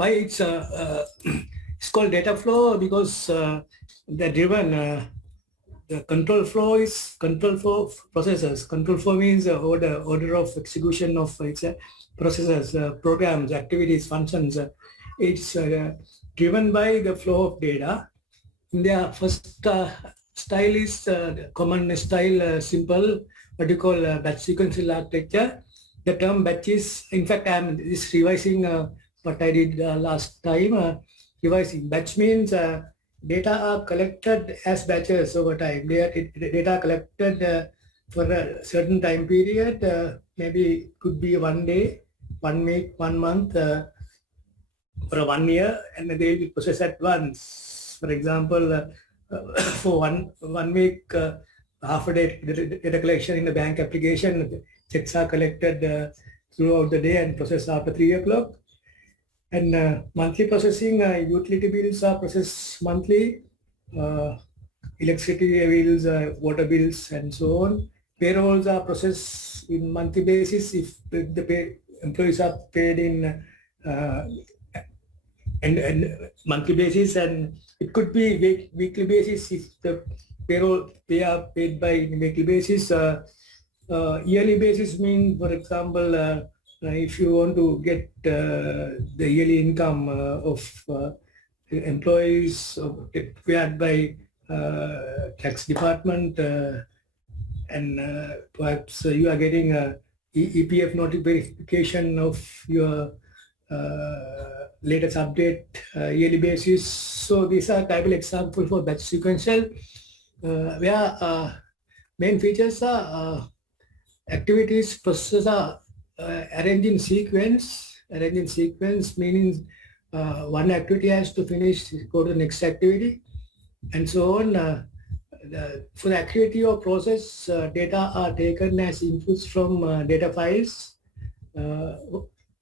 why it's called data flow, because they're driven. The control flow is control flow processes. Control flow means order of execution of processes, programs, activities, functions. It's driven by the flow of data. In their first style is common style, simple, what you call batch sequential architecture. The term batch is, in fact, I'm just revising what I did last time. Revising batch means data are collected as batches over time. Data are collected for a certain time period, maybe could be 1 day, 1 week, 1 month, for 1 year, and they will be processed at once. For example, for one week, half a day data collection in the bank application, checks are collected throughout the day and processed after 3 o'clock. And monthly processing, utility bills are processed monthly, electricity bills, water bills, and so on. Payrolls are processed in monthly basis if the employees are paid in and monthly basis, and it could be weekly basis if the pay are paid by weekly basis. Yearly basis means, for example, if you want to get the yearly income of employees paid by tax department, and perhaps you are getting a EPF notification of your latest update yearly basis. So these are typical examples for batch sequential, where main features are activities processes are arranged in sequence. Arranged in sequence meaning one activity has to finish, go to the next activity, and so on. For the activity or process, data are taken as inputs from data files.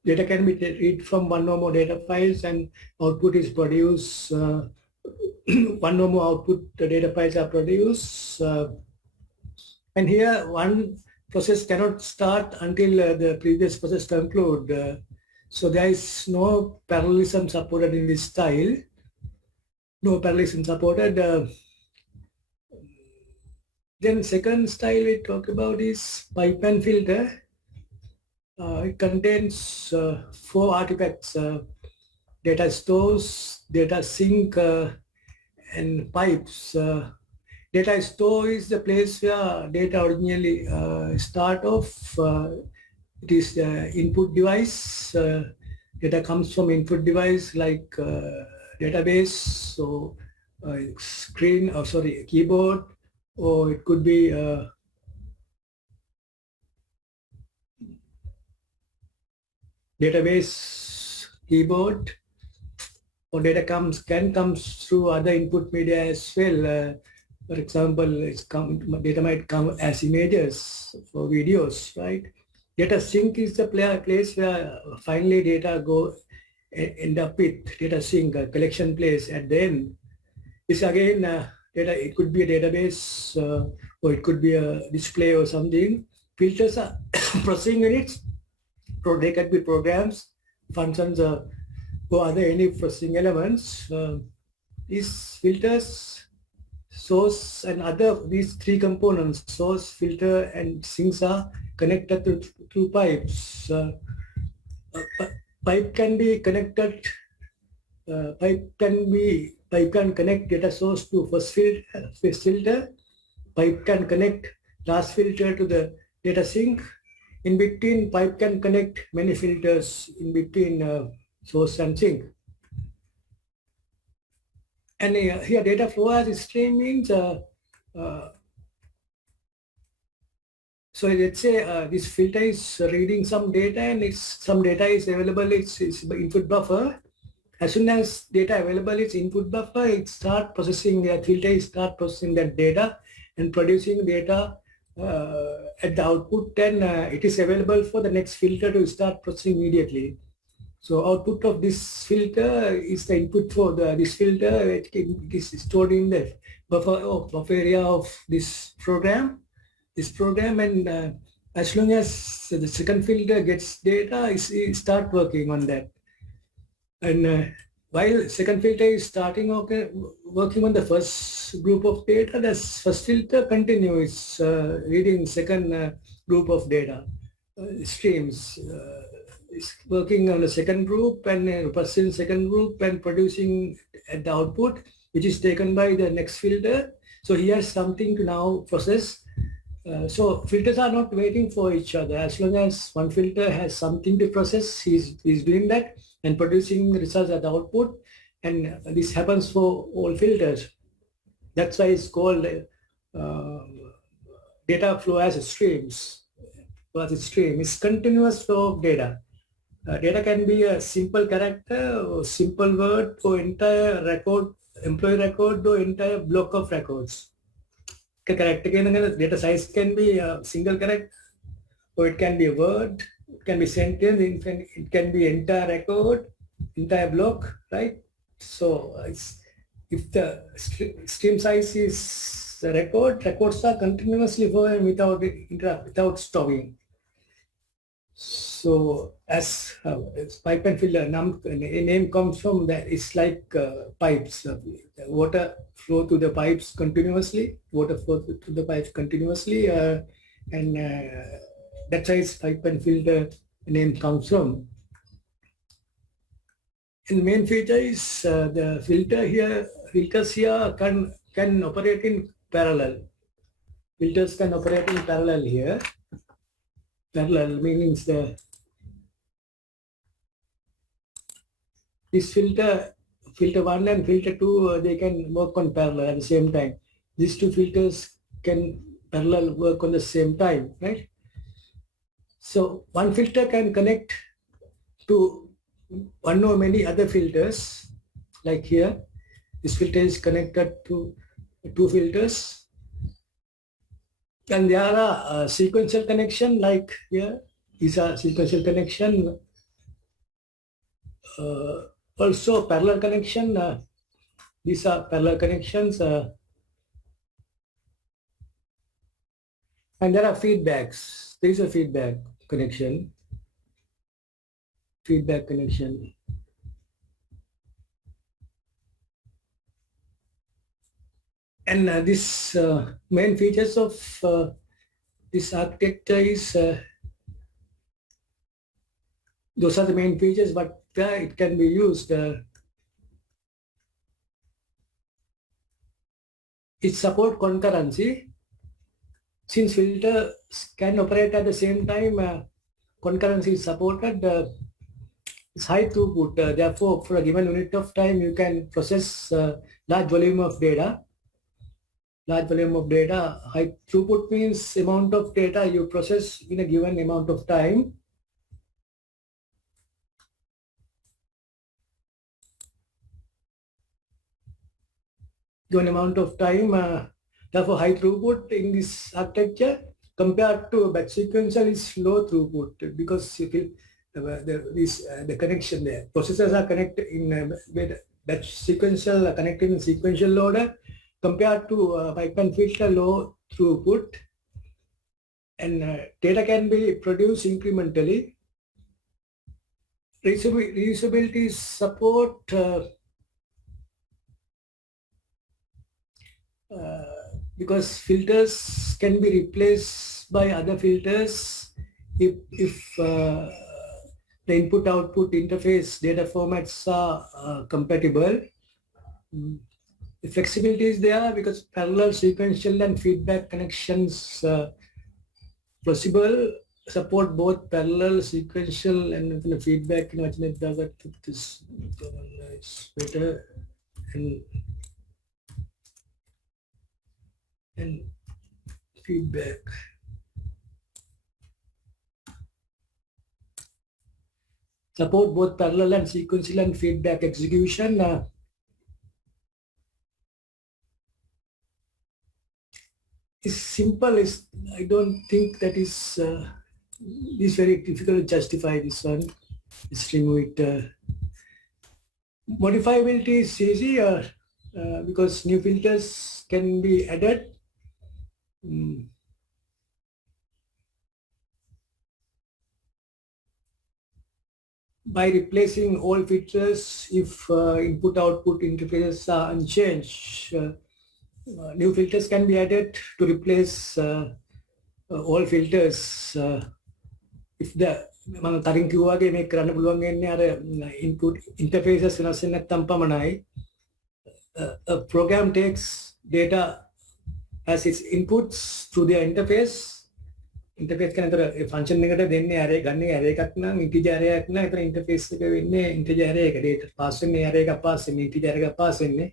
Data can be read from one or more data files, and output is produced. One or more output data files are produced. And here, one process cannot start until the previous process conclude. So there is no parallelism supported in this style. No parallelism supported. Then second style we talk about is pipe and filter. It contains 4 artifacts: data stores, data sink, and pipes. Data store is the place where data originally start off. It is the input device. Data comes from input device like database, so screen, or sorry, keyboard, or it could be database, keyboard, or data can come through other input media as well. For example, data might come as images for videos, right? Data sink is the place where finally data end up with. Data sink, a collection place at the end. This again, data, it could be a database, or it could be a display or something. Filters are processing units. They can be programs, functions, or are there any processing elements? These filters, source, and these 3 components, source, filter, and sinks, are connected through pipes. Pipe can be connected. Pipe can connect data source to first filter. Pipe can connect last filter to the data sink. In between, pipe can connect many filters in between source and sink. And here data flow as a stream means, so let's say this filter is reading some data, and some data is available, it's input buffer. As soon as data available is input buffer, it start processing, the filter start processing that data and producing data at the output, and it is available for the next filter to start processing immediately. So output of this filter is the input for this filter. It is stored in the buffer area of this program. And as long as the second filter gets data, it start working on that. And while second filter is starting working on the first group of data, the first filter continues reading second group of data streams. Is working on the second group and processing second group and producing at the output, which is taken by the next filter. So he has something to now process. So filters are not waiting for each other. As long as one filter has something to process, he's doing that and producing results at the output. And this happens for all filters. That's why it's called data flow as streams. As a stream, it's continuous flow of data. Data can be a simple character or simple word or entire record, employee record or entire block of records. Character data size can be a single character, or it can be a word, it can be sentence, it can be entire record, entire block, right? So if the stream size is the records are continuously flowing without stopping. So as pipe and filter, name comes from that. It's like pipes. Water flow through the pipes continuously. Water flow through the pipes continuously, and that's why it's pipe and filter name comes from. And main feature is the filters here can operate in parallel. Filters can operate in parallel here. Parallel means this filter 1 and filter 2, they can work on parallel at the same time. These two filters can parallel work on the same time, right? So one filter can connect to one or many other filters, like here. This filter is connected to two filters. And there are sequential connection, like here. These are sequential connection. Also parallel connection. These are parallel connections. And there are feedbacks. There is a feedback connection. Feedback connection. And this main features of this architecture is those are the main features, but it can be used. It supports concurrency. Since filters can operate at the same time, concurrency is supported. It's high throughput. Therefore, for a given unit of time, you can process large volume of data. Large volume of data. High throughput means amount of data you process in a given amount of time. Given amount of time, therefore high throughput in this architecture compared to batch sequential is low throughput, because if it, the connection there, processors are connected in with batch sequential connected in sequential order, compared to pipe and filter low throughput, and data can be produced incrementally. Reusability support because filters can be replaced by other filters if the input-output interface data formats are compatible. The flexibility is there because parallel, sequential, and feedback connections possible, support both parallel, sequential, and feedback. This is better and feedback. Support both parallel and sequential and feedback execution. It's simple. I don't think that is very difficult to justify this one. String with modifiability is easy because new filters can be added. by replacing all filters if input-output interfaces are unchanged. New filters can be added to replace all filters. If the මම කලින් කිව්වා වගේ මේක කරන්න පුළුවන් වෙන්නේ අර input interfaces වෙනස් වෙන්නේ නැත්නම් පමණයි. A program takes data as its inputs through the interface. Interface කියන්නේ අතර function එකට දෙන්නේ array ගන්න array එකක් නම් integer array එකක් නම් ඒතර interface එක වෙන්නේ integer array එක. data pass වෙන්නේ array එකක් pass වෙන්නේ integer එකක් pass වෙන්නේ.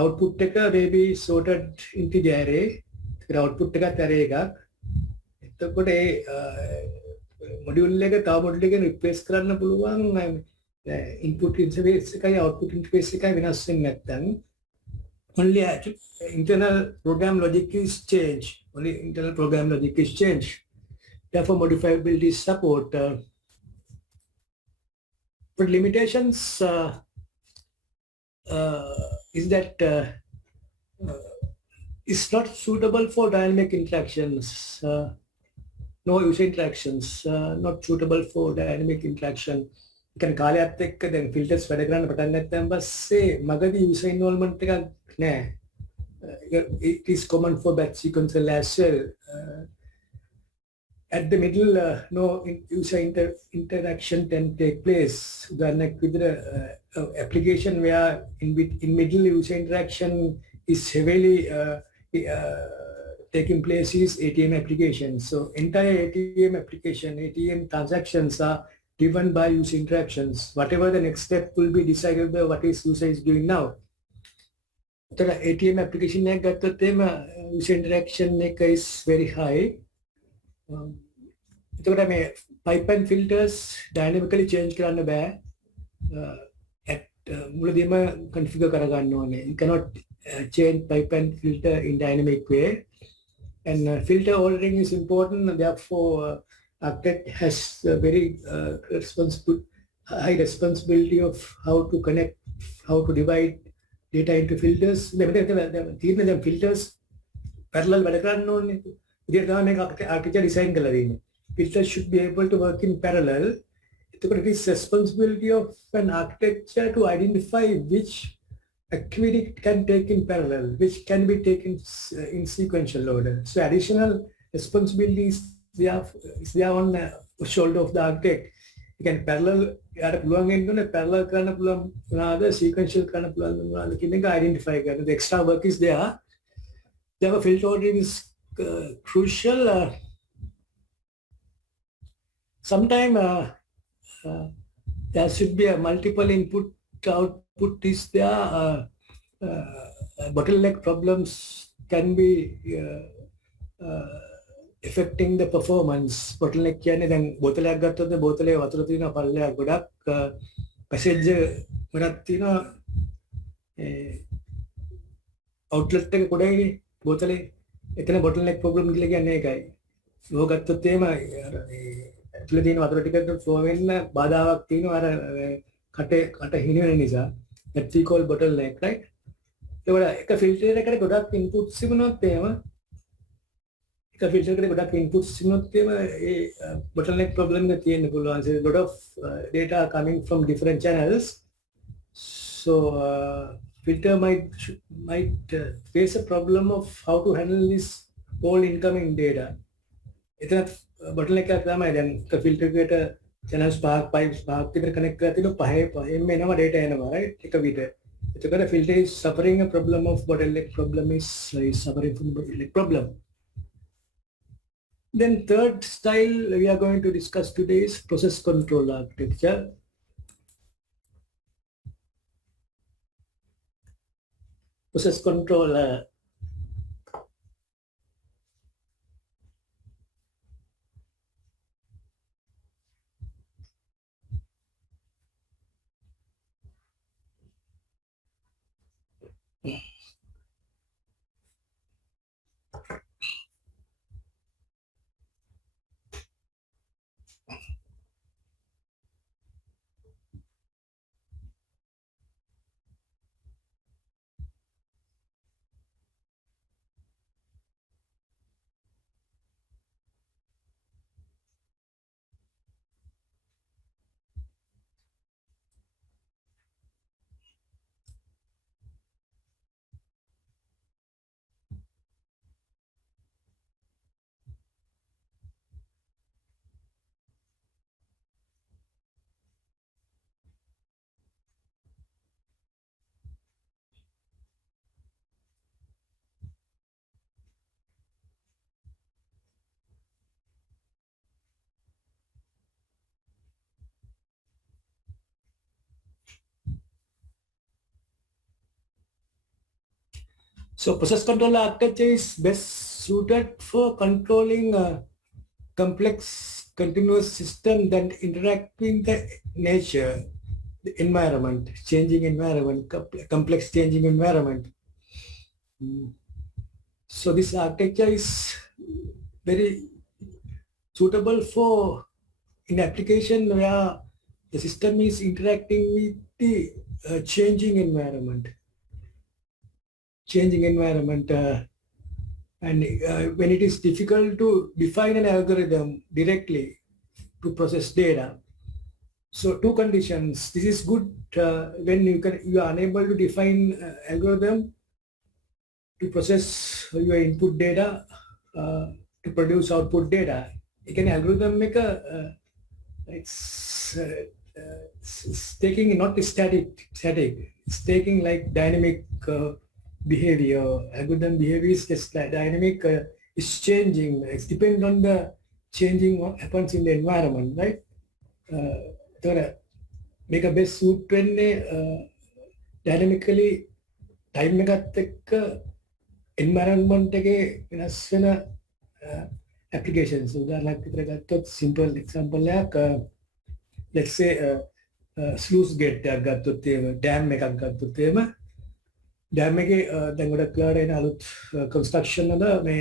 output එක may be sorted integer array. ඒතර output එකත් array එකක්. එතකොට ඒ module එක තව module එකකින් replace කරන්න පුළුවන් input interface එකයි output interface එකයි වෙනස් වෙන්නේ නැත්නම් only internal program logic is changed. Only internal program logic is changed. Therefore, modifiability is support. But limitations is that it's not suitable for dynamic interactions. No user interactions, not suitable for dynamic interaction. You can call it then filters වැඩ කරන්න පටන් ගත්තන් පස්සේ මගදී user involvement එකක් නැහැ. It is common for batch sequencer as well. At the middle, no user interaction can take place. With the application where in middle user interaction is heavily taking place is ATM applications. So entire ATM application, ATM transactions are driven by user interactions. Whatever the next step will be decided by what is user is doing now. The ATM application user interaction is very high. Pipeline filters dynamically change කරන්න බෑ. මුලදීම configure කරගන්න ඕනේ. You cannot change pipeline filter in dynamic way. And filter ordering is important. Therefore, architect has a very high responsibility of how to connect, how to divide data into filters. The filters parallel වැඩ කරන්න ඕනේ. ඉතින් තමයි මේක architecture design කරලා දෙන්නේ. Filters should be able to work in parallel. It is responsibility of an architecture to identify which activity can take in parallel, which can be taken in sequential order. So additional responsibilities is there on the shoulder of the architect. You can parallel parallel කරන්න පුළුවන් මොනවාද sequential කරන්න පුළුවන් මොනවාද කියන එක identify කරන්න. The extra work is there. Therefore, filter ordering is crucial. Sometime there should be a multiple input output is there. Bottleneck problems can be affecting the performance. Bottleneck කියන්නේ දැන් බෝතලයක් ගත්තොත් බෝතලේ වතුර තියෙන පල්ලයක් ගොඩක් පැසේජ් ගොඩක් තියෙනවා outlet එක කොටයිනේ බෝතලේ එතන bottleneck problem කියලා කියන්නේ ඒකයි. flow ගත්තොත් එහෙම ඇතුලේ තියෙන වතුර ටිකට flow වෙන්න බාධාවක් තියෙනවා අර කට හිණි වෙන නිසා. That we call bottleneck, right? ඒක filter එකකට ගොඩක් inputs තිබුණොත් එහෙම filter inputs bottleneck problem that a lot of data coming from different channels. So filter might face a problem of how to handle this all incoming data. It's a bottleneck then filter get a channel spark pipe spark connect data right. Take a video. It's a filter is suffering a problem of bottleneck problem is suffering from bottleneck problem. Then third style we are going to discuss today is process control architecture. Process control So process control architecture is best suited for controlling complex continuous system that interact with the nature, the environment, changing environment, complex changing environment. So this architecture is very suitable for in application where the system is interacting with the changing environment. And when it is difficult to define an algorithm directly to process data. So two conditions. This is good when you are unable to define algorithm to process your input data to produce output data. Again, algorithm make it's taking not static. It's taking like dynamic behavior. Algorithm behavior is just dynamic. It's changing. It's depend on the changing what happens in the environment, right? Make a best suit when dynamically time environment වෙනස් වෙන applications. උදාහරණයක් විතර ගත්තොත් simple example එකක් let's say sluice gate එකක් ගත්තොත් එහෙම dam එකක් ගත්තොත් එහෙම dam එකේ දැන් ගොඩක් වෙලාවට එන අලුත් construction වල මේ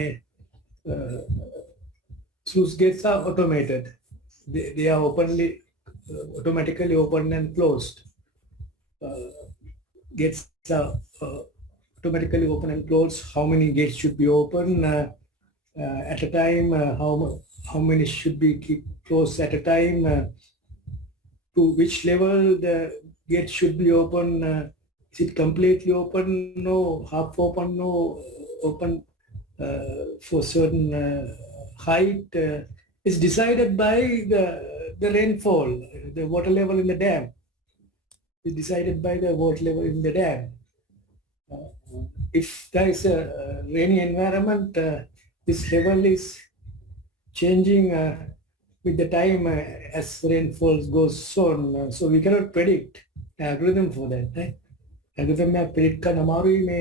sluice gates are automated. They are automatically opened and closed. Gates are automatically open and closed. How many gates should be open at a time? How many should be keep closed at a time? To which level the gate should be open? Is it completely open? No, half open? No, open for certain height? It's decided by the rainfall, the water level in the dam. It's decided by the water level in the dam. If there is a rainy environment, this level is changing with the time as rainfall goes on. So we cannot predict algorithm for that. Right? Algorithm predict ka namaru me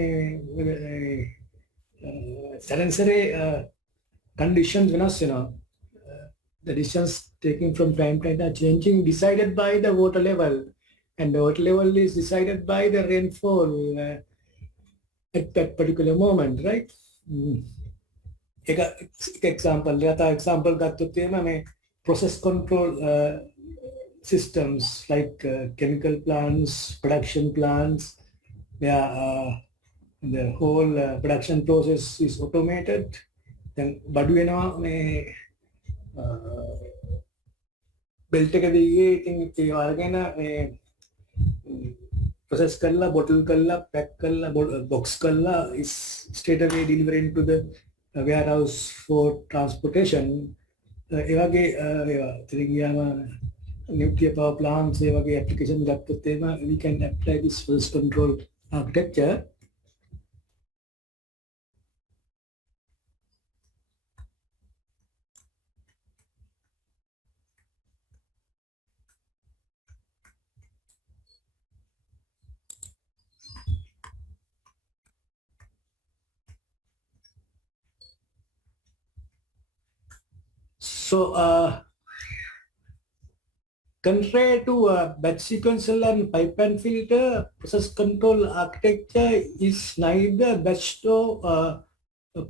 saransare conditions venas wena. The decisions taken from time to time are changing, decided by the water level, and the water level is decided by the rainfall at that particular moment, right? Example gattොත් එහෙම මේ process control systems like chemical plants, production plants, where the whole production process is automated. Then බඩු වෙනවා මේ belt එක දිගේ ඉතින් ඒ වර්ගන මේ process කරලා bottle කරලා pack කරලා box කරලා is straight away delivering to the warehouse for transportation. ඒ වගේ ඉතින් ගියාම nuclear power plants ඒ වගේ application ගත්තොත් එහෙම we can apply this process control architecture. So, contrary to batch sequential and pipeline filter, process control architecture is neither batch nor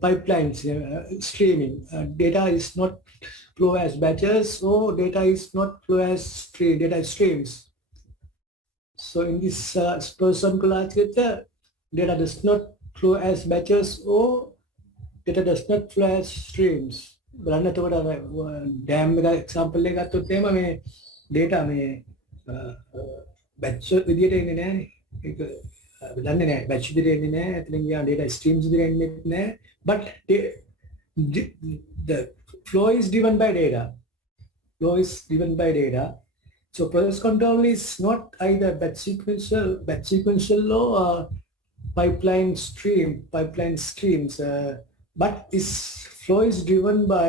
pipelines streaming. Data is not flow as batches, or data is not flow as data streams. So, in this process control architecture, data does not flow as batches, or data does not flow as streams. බලන්න එතකොට dam එක example එක ගත්තොත් එහෙම මේ data මේ batch විදියට එන්නේ නැහැ ඒක දන්නේ නැහැ batch විදියට එන්නේ නැහැ එතනින් ගියා data streams විදියට එන්නේ නැහැ but the flow is driven by data. So process control is not either batch sequential or pipeline streams but is flow is driven by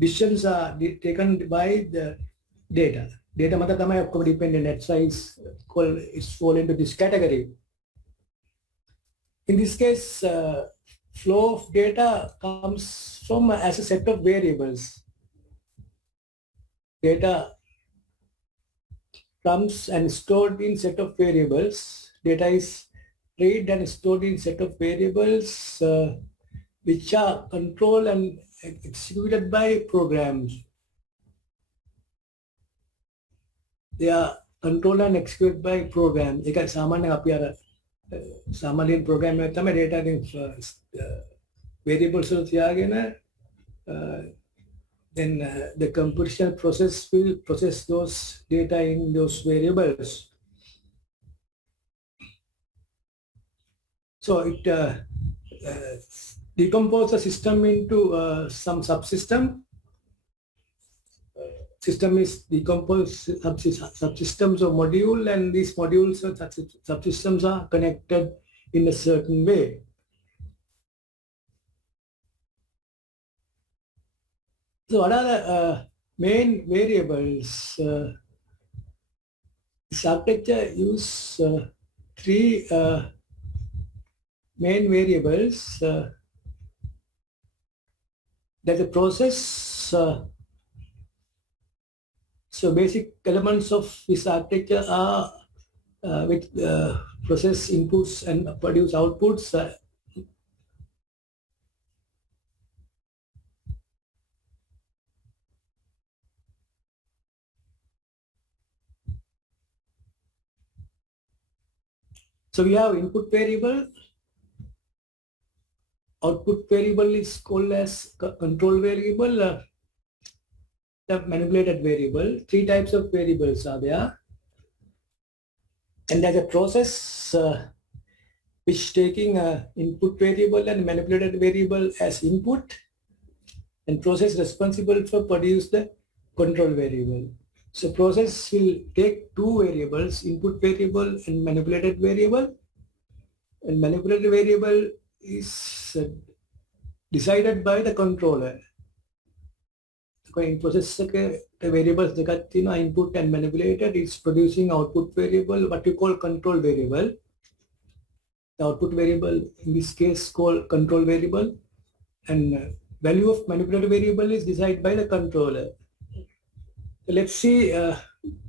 decisions are taken by the data. Data mata tamai okkoma dependent. That's why it's fall into this category. In this case, flow of data comes from as a set of variables. Data comes and stored in set of variables. Data is read and stored in set of variables which are controlled and executed by programs. They are controlled and executed by programs. ඒක සාමාන්‍යයෙන් අපි අර සාමාන්‍යයෙන් program එකක් තමයි data variables වල තියාගෙන then the computational process will process those data in those variables. So it decomposes the system into some subsystem. System is decomposed subsystems or module, and these modules or subsystems are connected in a certain way. So what are the main variables? This architecture use three main variables that the process. So basic elements of this architecture are with process inputs and produce outputs. So we have input variable, output variable is called as control variable, the manipulated variable. Three types of variables are there. And there's a process which taking input variable and manipulated variable as input, and process responsible for produce the control variable. So process will take two variables, input variable and manipulated variable. And manipulated variable is decided by the controller. In process the variables input and manipulated, it's producing output variable, what you call control variable. The output variable in this case called control variable, and value of manipulated variable is decided by the controller. So let's see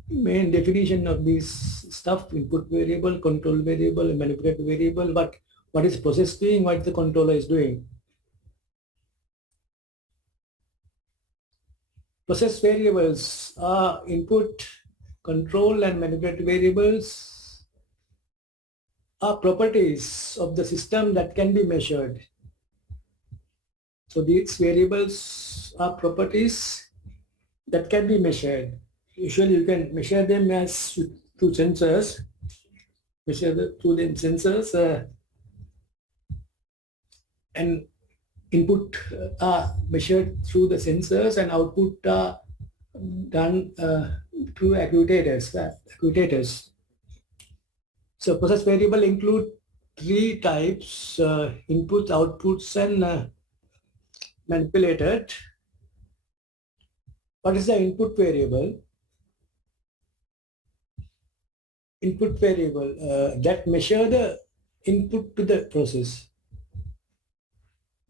main definition of this stuff: input variable, control variable, and manipulated variable. What is process doing, what the controller is doing. Process variables are input, control, and manipulated variables are properties of the system that can be measured. So these variables are properties that can be measured. Usually you can measure them as through sensors, through the sensors, and input are measured through the sensors, and output are done through actuators. So process variable include three types: inputs, outputs, and manipulated. What is the input variable? Input variable that measure the input to the process.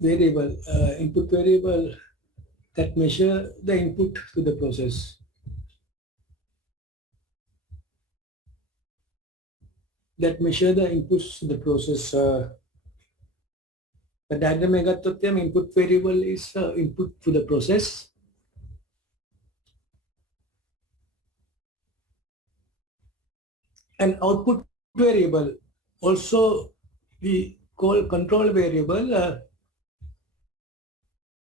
Variable, input variable that measure the input to the process. That measure the inputs to the process. The diagram input variable is input to the process. And output variable also we call control variable,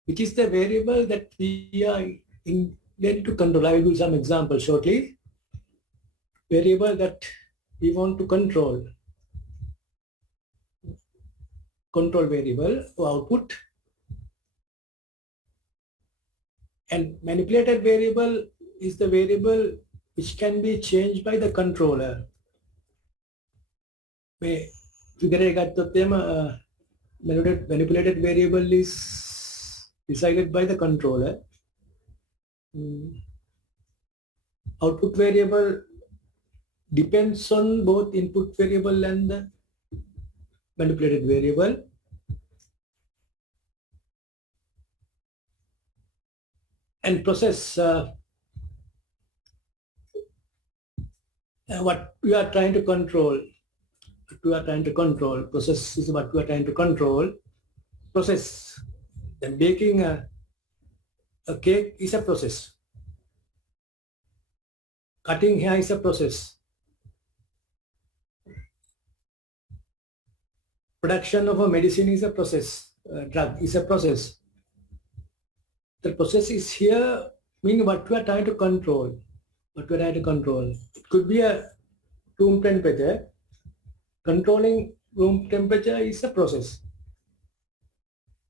which is the variable that we are intended to control. I will do some examples shortly. Variable that we want to control. Control variable or output. And manipulated variable is the variable which can be changed by the controller. Manipulated variable is decided by the controller. Output variable depends on both input variable and the manipulated variable. and process what we are trying to control. Process is what we are trying to control. Process. And baking a cake is a process. Cutting hair is a process. Production of a medicine is a process. Drug is a process. The process is here, meaning what we are trying to control. It could be a room temperature. Controlling room temperature is a process.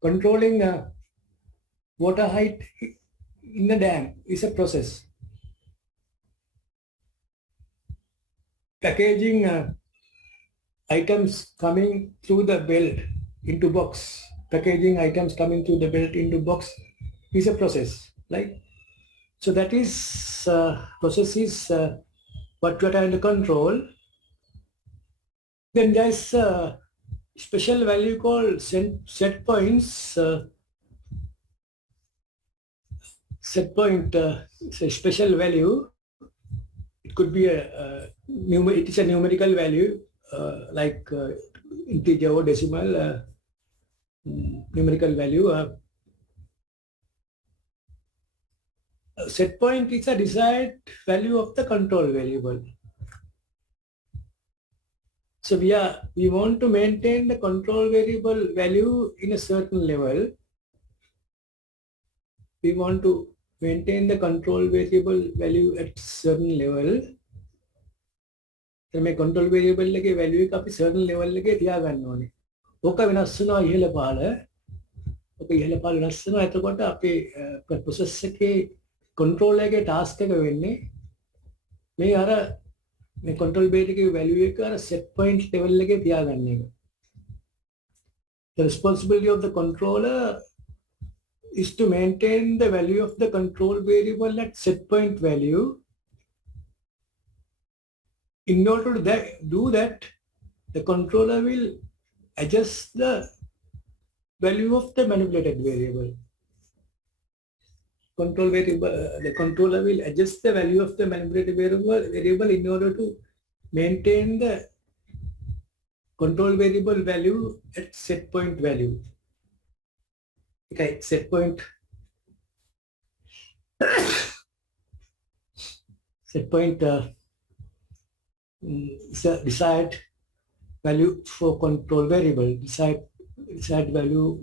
Controlling water height in the dam is a process. Packaging items coming through the belt into box. Packaging items coming through the belt into box is a process, right? So that is process is what we are trying to control. Then there's a special value called set points. Set point is a special value. It could be it is a numerical value like integer or decimal numerical value. Set point is a desired value of the control variable. So we want to maintain the control variable value in a certain level. We want to maintain the control variable value at certain level. මේ control variable එකේ value එක අපි certain level එකේ තියා ගන්න ඕනේ. ඕක වෙනස් වෙනවා ඉහළ පහළ. ඕක ඉහළ පහළ වෙනස් වෙනවා. එතකොට අපේ process එකේ control එකේ task එක වෙන්නේ මේ අර මේ control variable එකේ value එක අර set point level එකේ තියා ගන්න එක. The responsibility of the controller is to maintain the value of the control variable at set point value. In order to do that, the controller will adjust the value of the manipulated variable. The controller will adjust the value of the manipulated variable in order to maintain the control variable value at set point value. Okay, set point. Set point is a desired value for control variable. Desired value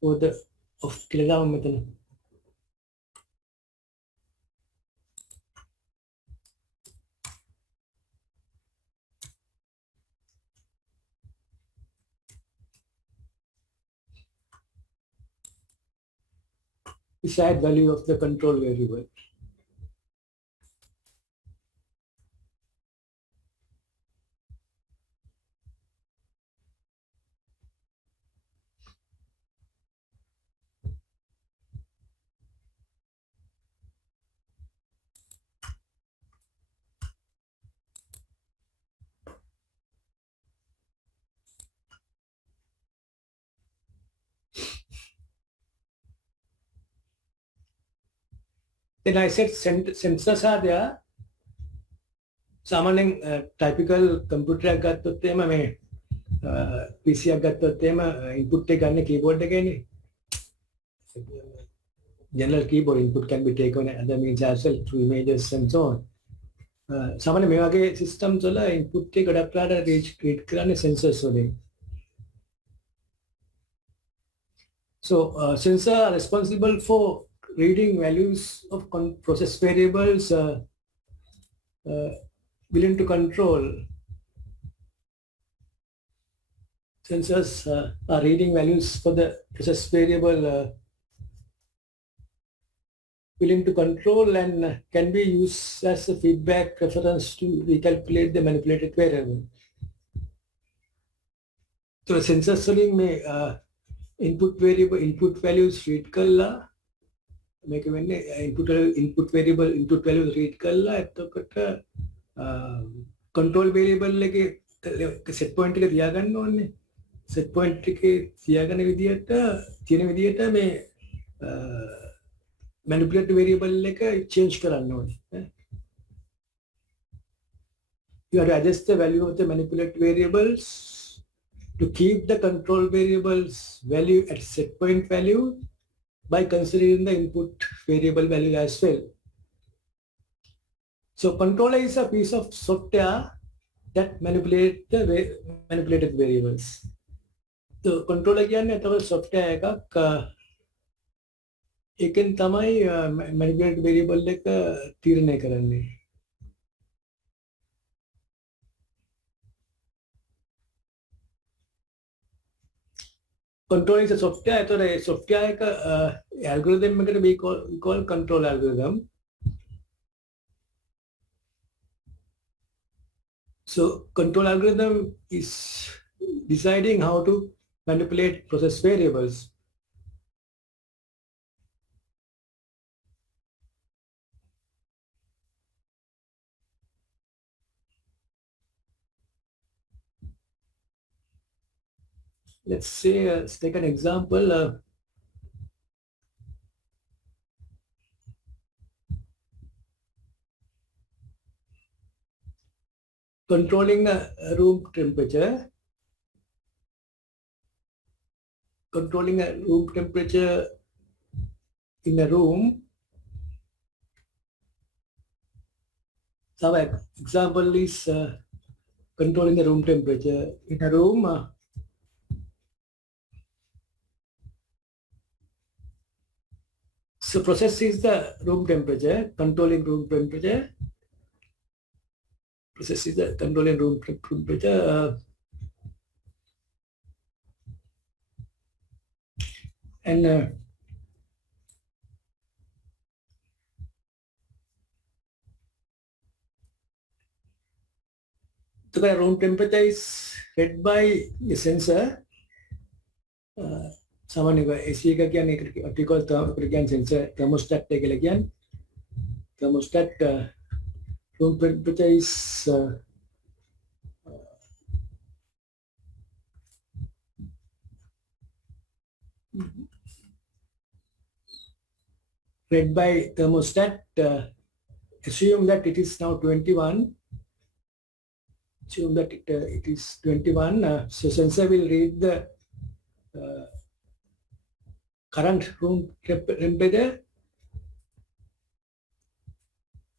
for the of kilogram method. Desired value of the control variable. Then I said sensors are there. සාමාන්‍යයෙන් typical computer එකක් ගත්තොත් එහෙම මේ PC එකක් ගත්තොත් එහෙම input එක ගන්න keyboard එකේනේ. General keyboard input can be taken other means as well through images and so on. සාමාන්‍ය මේ වගේ systems වල input එක ගොඩක් වෙලාට read කරන්නේ sensors වලින්. So sensors are responsible for reading values of process variables willing to control. Sensors are reading values for the process variable willing to control and can be used as a feedback reference to recalculate the manipulated variable. So the sensors selling may input values read color. මේක වෙන්නේ input values read කරලා එතකොට control variable එකේ set point එක තියාගන්න ඕනේ. set point එකේ තියාගන්න විදියට තියෙන විදියට මේ manipulate variable එක change කරන්න ඕනේ. You have to adjust the value of the manipulate variables to keep the control variables value at set point value by considering the input variable value as well. So controller is a piece of software that manipulated variables. So controller කියන්නේ තමයි software එකක් ඒකෙන් තමයි manipulated variable එක තීරණය කරන්නේ. Control is a software. So a software algorithm we call control algorithm. So control algorithm is deciding how to manipulate process variables. Let's say, let's take an example. Controlling a room temperature. Controlling a room temperature in a room. So example is controlling the room temperature in a room. So process is the room temperature, controlling room temperature. Process is the controlling room temperature. And the room temperature is read by the sensor. सामान्य AC का क्या नहीं optical sensor thermostat एक लगियान thermostat room temperature is read by thermostat. Assume that it is now 21. Assume that it is 21. So sensor will read the current room temperature,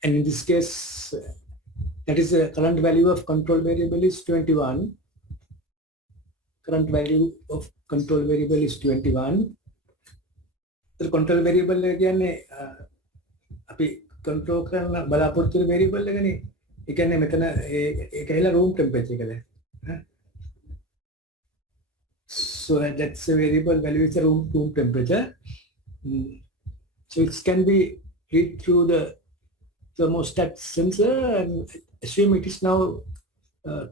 and in this case, that is the current value of control variable is 21. Current value of control variable is 21. The control variable again, api control करना Balapur variable लगा नहीं, ये क्या नहीं मतलब ये कहला room temperature कहला. So that's a variable value is the room temperature. So it can be read through the thermostat sensor and assume it is now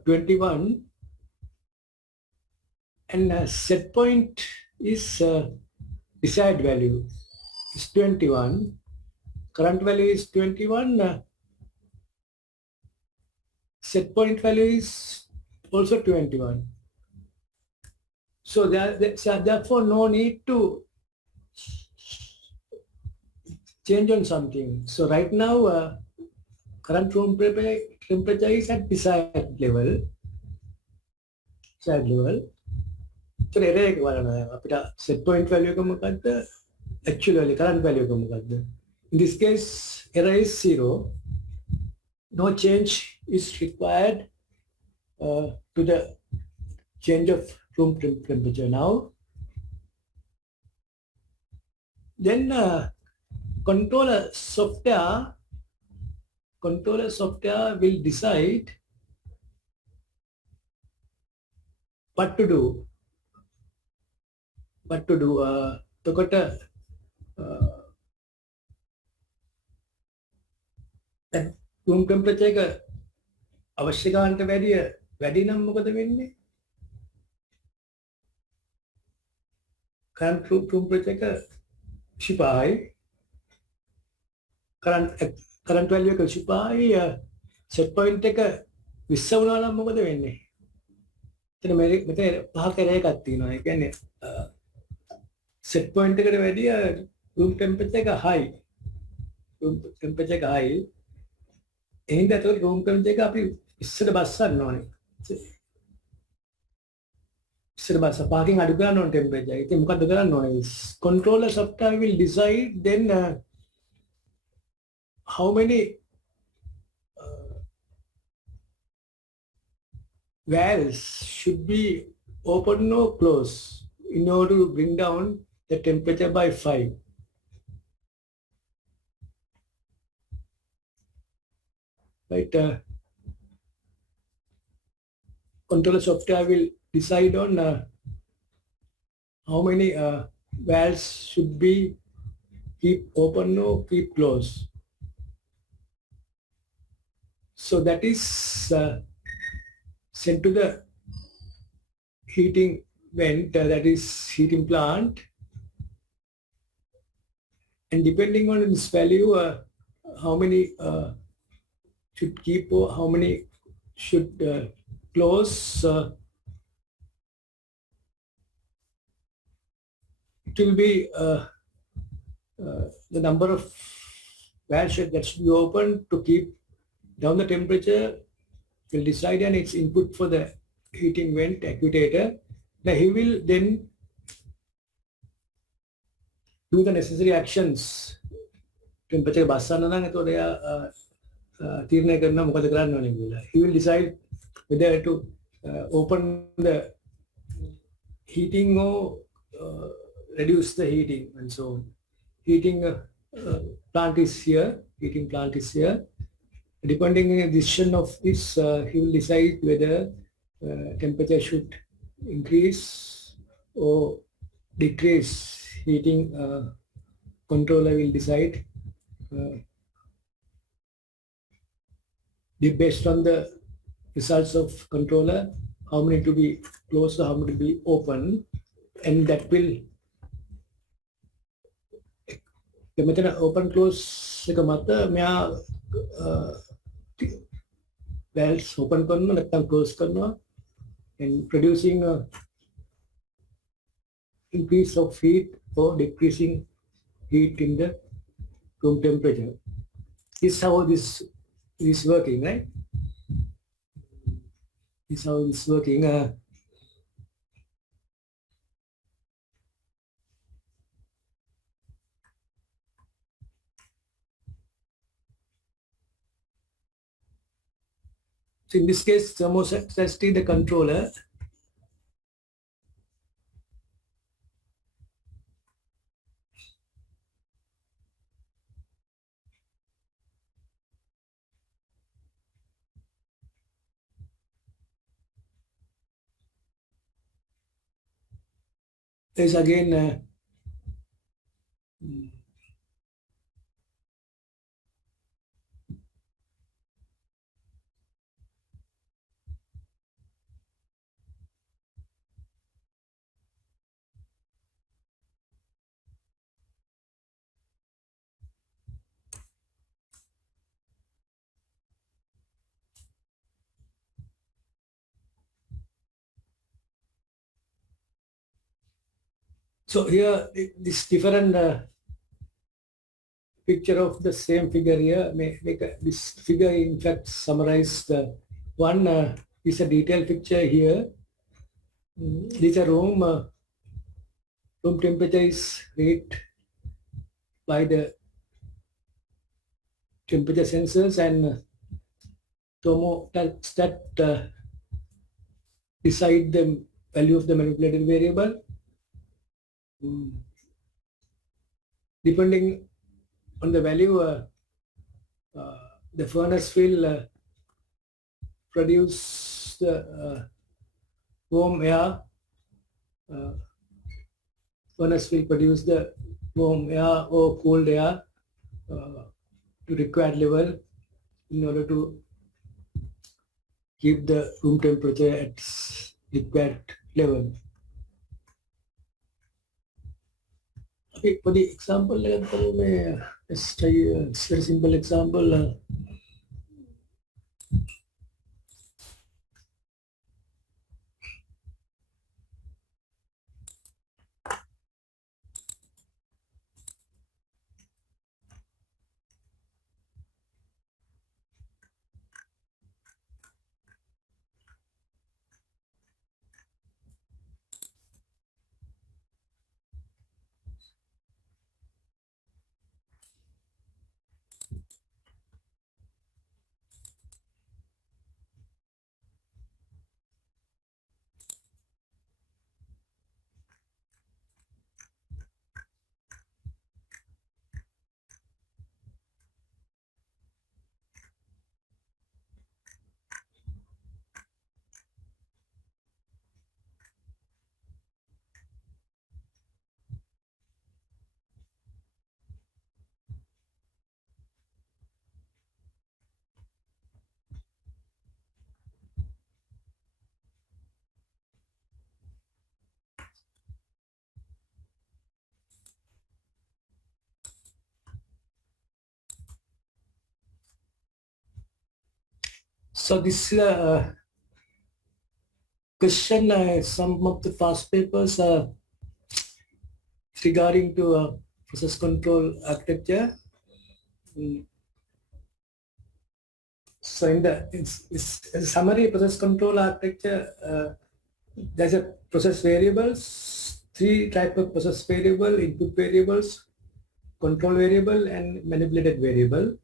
21, and set point is desired value is 21. Current value is 21. Set point value is also 21. So therefore no need to change on something. So right now current room temperature is at desired level. Desired level. So error එක බලනවා අපිට set point value එක මොකද්ද actually current value එක මොකද්ද. In this case error is 0. No change is required to the change of room temperature now. Then controller software will decide what to do. එතකොට room temperature එක අවශ්‍ය ගානට වැඩි නම් මොකද වෙන්නේ? current room temperature එක සිපායි current value එක සිපායි set point එක 20 වුණා නම් මොකද වෙන්නේ? එතන මෙතන පහක රේඛයක් තියෙනවා. ඒ කියන්නේ set point එකට වැඩිය room temperature එක high. room temperature එක high. එහෙනම් ඒතකොට room temperature එක අපි ඉස්සර බස්සන්න ඕනේ. ඉස්සර බස්ස පාකින් අඩු කරන්න ඕනේ temperature. ඉතින් මොකද්ද කරන්න ඕනේ? Controller software will decide then how many valves should be open or close in order to bring down the temperature by 5. Right? Controller software will decide on how many valves should be keep open or keep closed. So that is sent to the heating vent, that is heating plant, and depending on this value, how many should keep or how many should close. It will be the number of valves that should be open to keep down the temperature will decide, and its input for the heating vent actuator. Now he will then do the necessary actions. Temperature බස්සන්න නම් එතකොට එයා තීරණය කරනවා මොකද කරන්න ඕනේ කියලා. He will decide whether to open the heating or reduce the heating and so on. Heating plant is here. Heating plant is here. Depending on the decision of this, he will decide whether temperature should increase or decrease. Heating controller will decide based on the results of controller how many to be closed, how many to be open, and that will මෙතන open close එක මත මෙයා valves open කරනවා නැත්නම් close කරනවා, and producing increase of heat or decreasing heat in the room temperature. This is how this is working, right? This is how this is working. So in this case, thermostatic the controller. Is again so here this different picture of the same figure here. This figure in fact summarize the one is a detailed picture here. This is a room. Room temperature is read by the temperature sensors, and thermostat decide the value of the manipulated variable. Depending on the value, the furnace will produce the warm air. Furnace will produce the warm air or cold air to required level in order to keep the room temperature at required level. Okay, for the example, let's try a very simple example. So this question, some of the past papers regarding to process control architecture. So in the it's a summary process control architecture, there's a process variables, three type of process variable: input variables, control variable, and manipulated variable.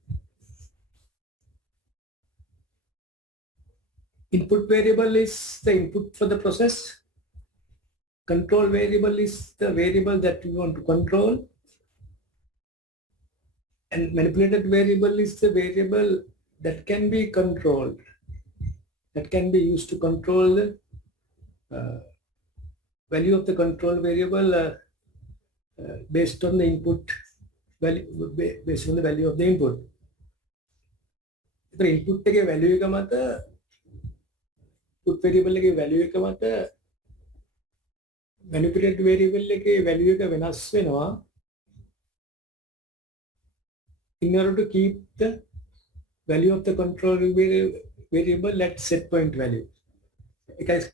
Input variable is the input for the process. Control variable is the variable that we want to control. And manipulated variable is the variable that can be controlled, that can be used to control the value of the control variable based on the input value, based on the value of the input. The input के value का मतलब input variable के value का मतलब manipulated variable के value का विनाश වෙනවා in order to keep the value of the control variable at set point value. It's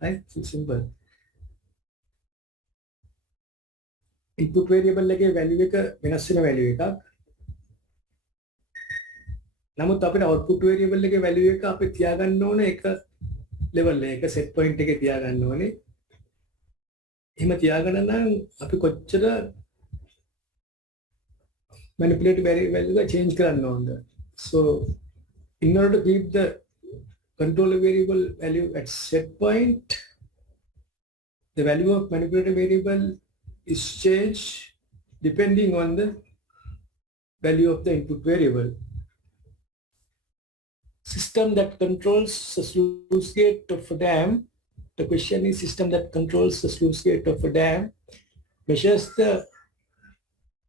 right? It's simple. Input variable එකේ value එක වෙනස් වෙන value එකක්. නමුත් අපිට output variable එකේ value එක අපි තියාගන්න ඕනේ එක level එක set point එකේ තියාගන්න ඕනේ. එහෙම තියාගන්න නම් අපි කොච්චර manipulated variable එක change කරන්න ඕනද? So in order to keep the control variable value at set point, the value of manipulated variable is changed depending on the value of the input variable. System that controls the sluice gate of a dam. The question is system that controls the sluice gate of a dam measures the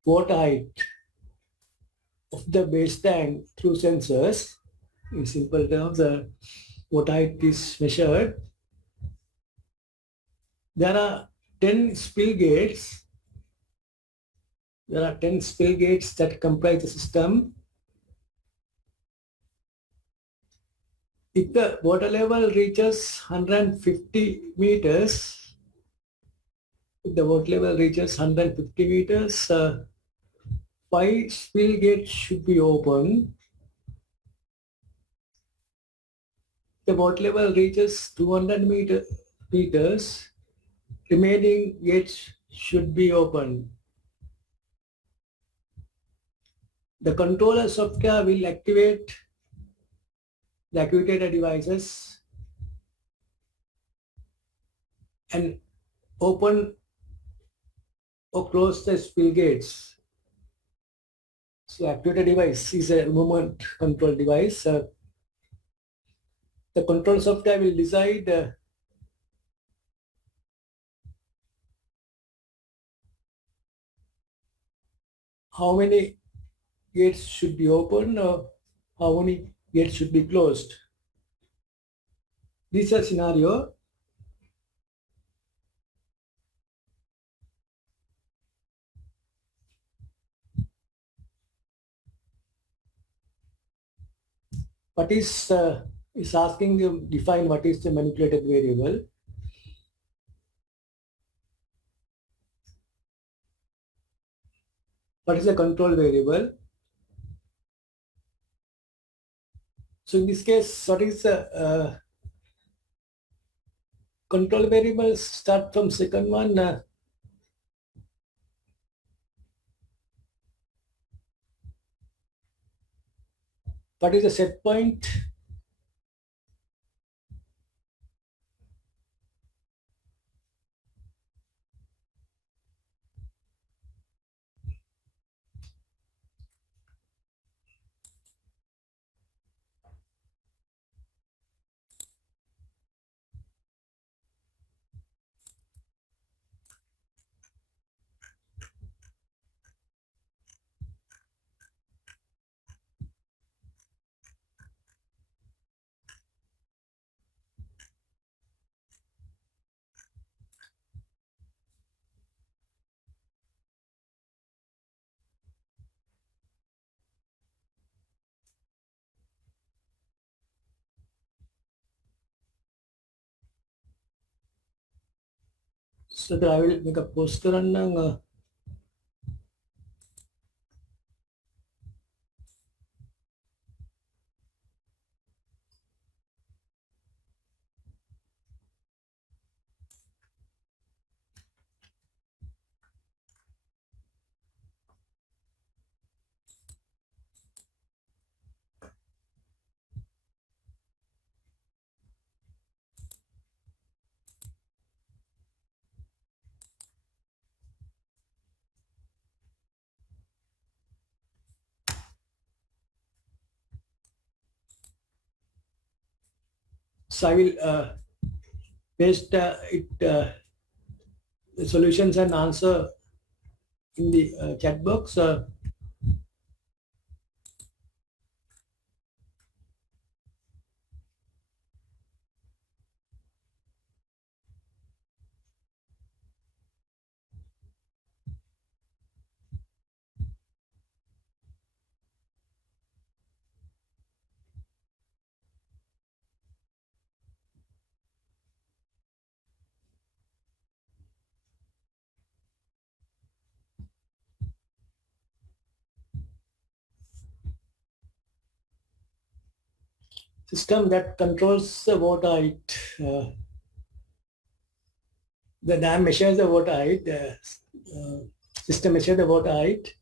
water height of the base tank through sensors. In simple terms, the water height is measured. There are 10 spill gates. There are 10 spill gates that comprise the system. If the water level reaches 150 meters, if the water level reaches 150 meters, 5 spill gates should be open. The water level reaches 200 meters, remaining gates should be open. The controller software will activate the actuator devices and open or close the spill gates. So actuator device is a movement control device. The control software will decide how many gates should be open or how many gates should be closed. This is a scenario. What is asking to define what is the manipulated variable. What is the control variable? So in this case, what is the control variable? Start from second one. What is the set point? So that I will make a post කරන්නම්. So I will paste the solutions and answer in the chat box. System that controls the water height. The dam measures the water height. System measures the water height.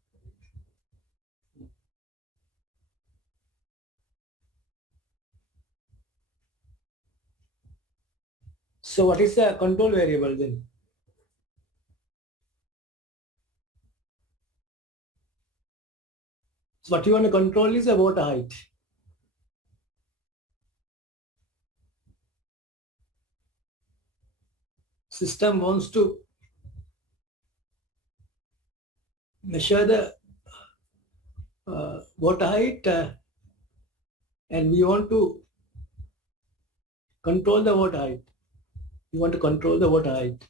So what is the control variable then? So what you want to control is the water height. System wants to measure the water height and we want to control the water height. We want to control the water height.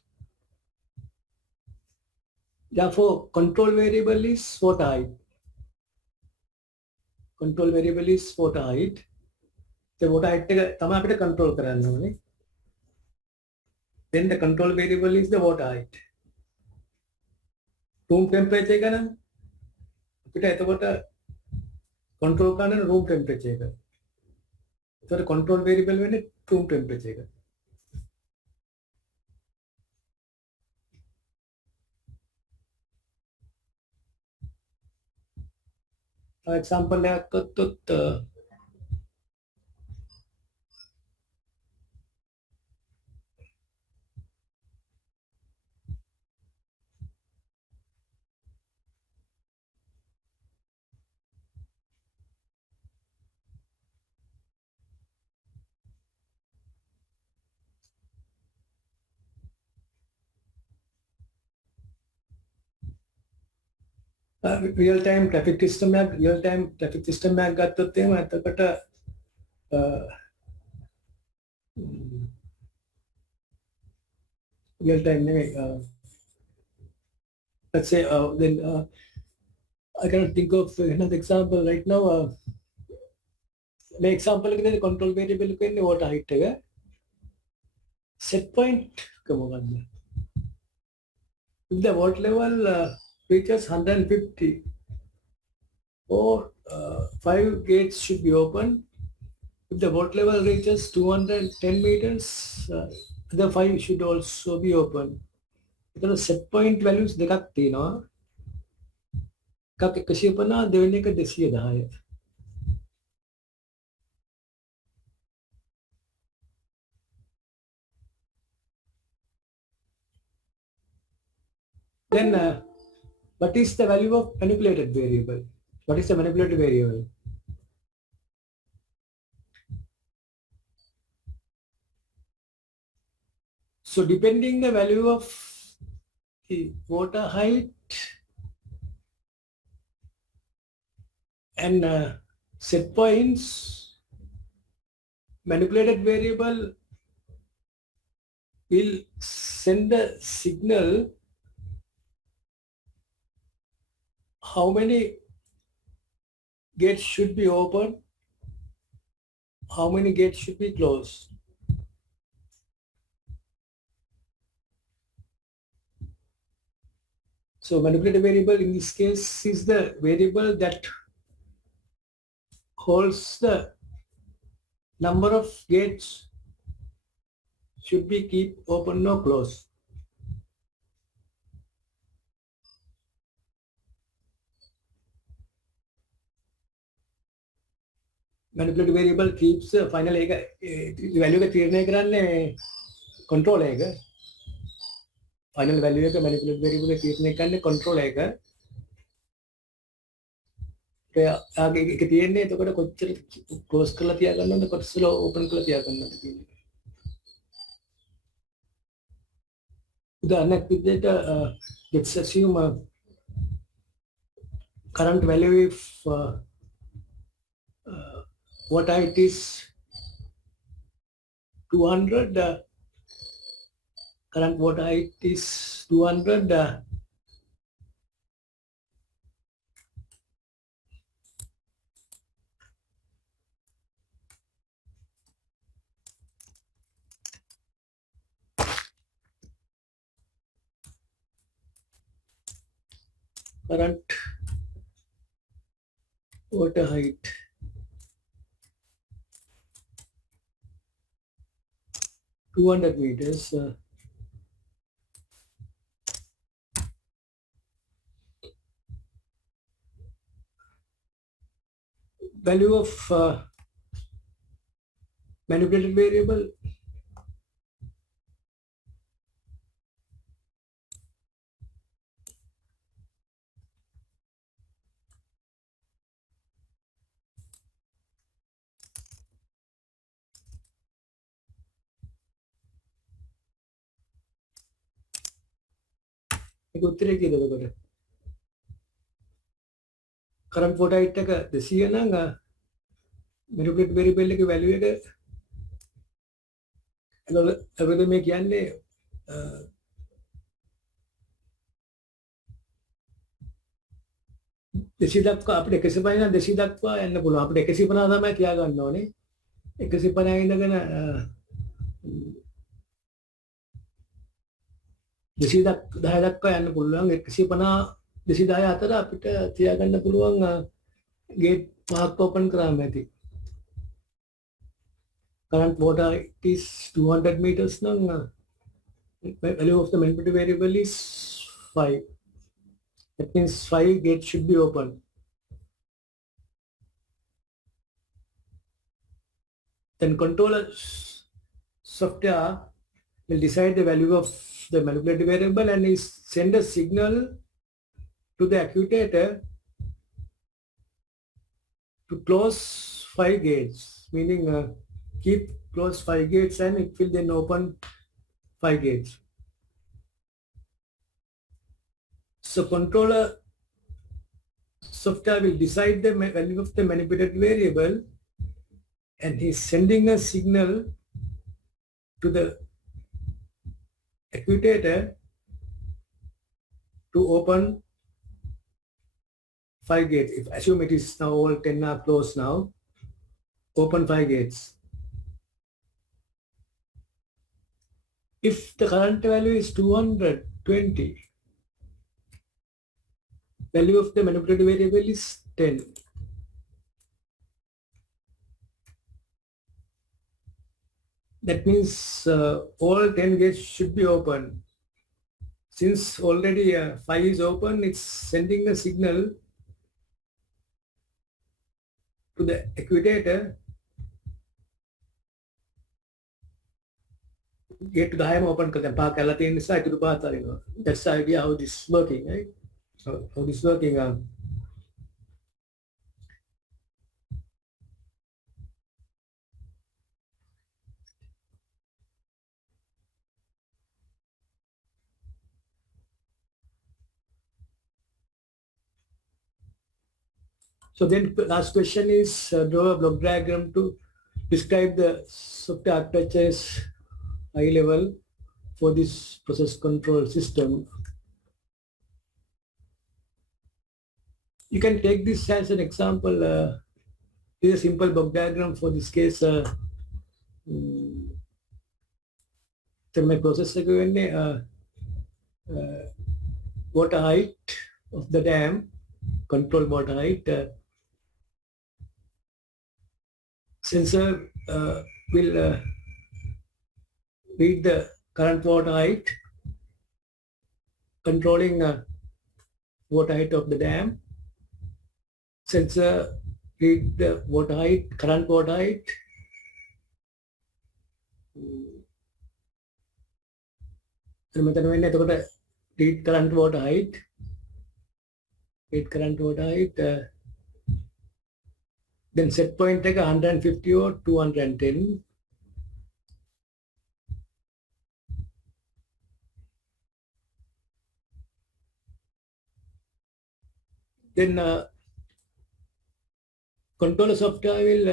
Therefore, control variable is water height. Control variable is water height. The water height තමයි අපිට control කරන්න ඕනේ. Then the control variable is the water height. Room temperature එක නම් අපිට එතකොට control කරන්න room temperature එක. එතකොට control variable වෙන්නේ room temperature එක. Example එකක් ගත්තොත් real time traffic system එකක් ගත්තොත් එහෙම එතකොට real time නෙවෙයි let's say then I cannot think of another example right now. මේ example එකේ තියෙන control variable එක වෙන්නේ water height එක. Set point එක මොකක්ද? If the water level reaches 150 or 5 gates should be open. If the water level reaches 210 meters, the 5 should also be open. එතන set point values දෙකක් තියෙනවා. එකක් 150 දෙවෙනි එක 210. Then what is the value of manipulated variable? What is the manipulated variable? So depending the value of the water height and set points, manipulated variable will send a signal how many gates should be open, how many gates should be closed. So manipulative variable in this case is the variable that holds the number of gates should be keep open or closed. Manipulative variable keeps the final value का तीरने कराने control है क्या? Final value का manipulative variable का तीरने कराने control है क्या? आगे के तीरने तो कड़ा कुछ close कर लिया करना तो कुछ slow open कर लिया करना तो उदाहरण के लिए let's assume current value if water height is 200, current water height is 200, current water height 200 meters. Value of manipulated variable උත්තරේ කීයද එතකොට? current water height එක 200 නම් manipulated variable එකේ value එක එතකොට මේ කියන්නේ 200 දක්වා අපිට 150 නම් 200 දක්වා යන්න පුළුවන්. අපිට 150 තමයි තියා ගන්න ඕනේ. 150 ඉඳගෙන 210 දක්වා යන්න පුළුවන්. 150 210 අතර අපිට තියාගන්න පුළුවන් ගේට් පහක් ඕපන් කරාම ඇති. Current water is 200 meters නම් value of the manipulative variable is 5. That means 5 gates should be open. Then controller software will decide the value of the manipulative variable and is send a signal to the actuator to close 5 gates, meaning keep close 5 gates and it will then open 5 gates. So controller software will decide the value of the manipulated variable and he's sending a signal to the actuator to open 5 gates. If assume it is now all 10 are closed now, open 5 gates. If the current value is 220, value of the manipulated variable is 10. That means all 10 gates should be open. Since already 5 is open, it's sending a signal to the actuator gate to the higher open කරන්න පහ කරලා තියෙන නිසා ඉතුරු පහ අරිනවා. That's the idea how this is working, right? How this is working. So then last question is draw a block diagram to describe the software architecture's high level for this process control system. You can take this as an example. This is a simple block diagram for this case. My process එක වෙන්නේ water height of the dam, control water height. Sensor will read the current water height, controlling water height of the dam. Sensor read the water height, current water height. Read current water height. Read current water height. Then set point take 150 or 210. Then controller software will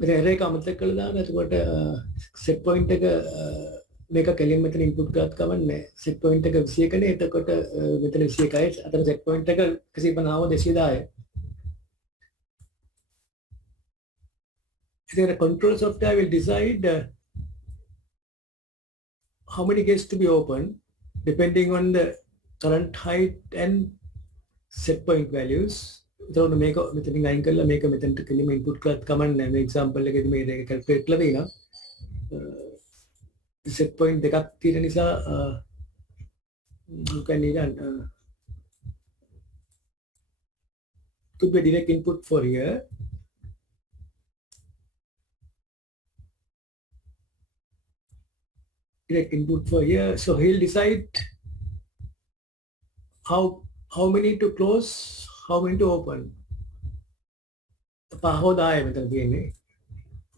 array අමතක කළා දාන්න. එතකොට set point එක මේක කෙලින් මෙතන input කරත් කමන්නේ. set point එක 21 නේ. එතකොට මෙතන 21යි. අතන set point එක 150 210යි. Then the control software will decide how many gates to be open depending on the current height and set point values. So make මෙතනින් අයින් කරලා මේක මෙතනට කෙලින්ම input කරත් කමන්නේ. මේ example එකේදී මේ දෙක calculate කරලා දෙනවා. set point දෙකක් තියෙන නිසා you can even could be direct input for here. Direct input for here. So he'll decide how many to close, how many to open.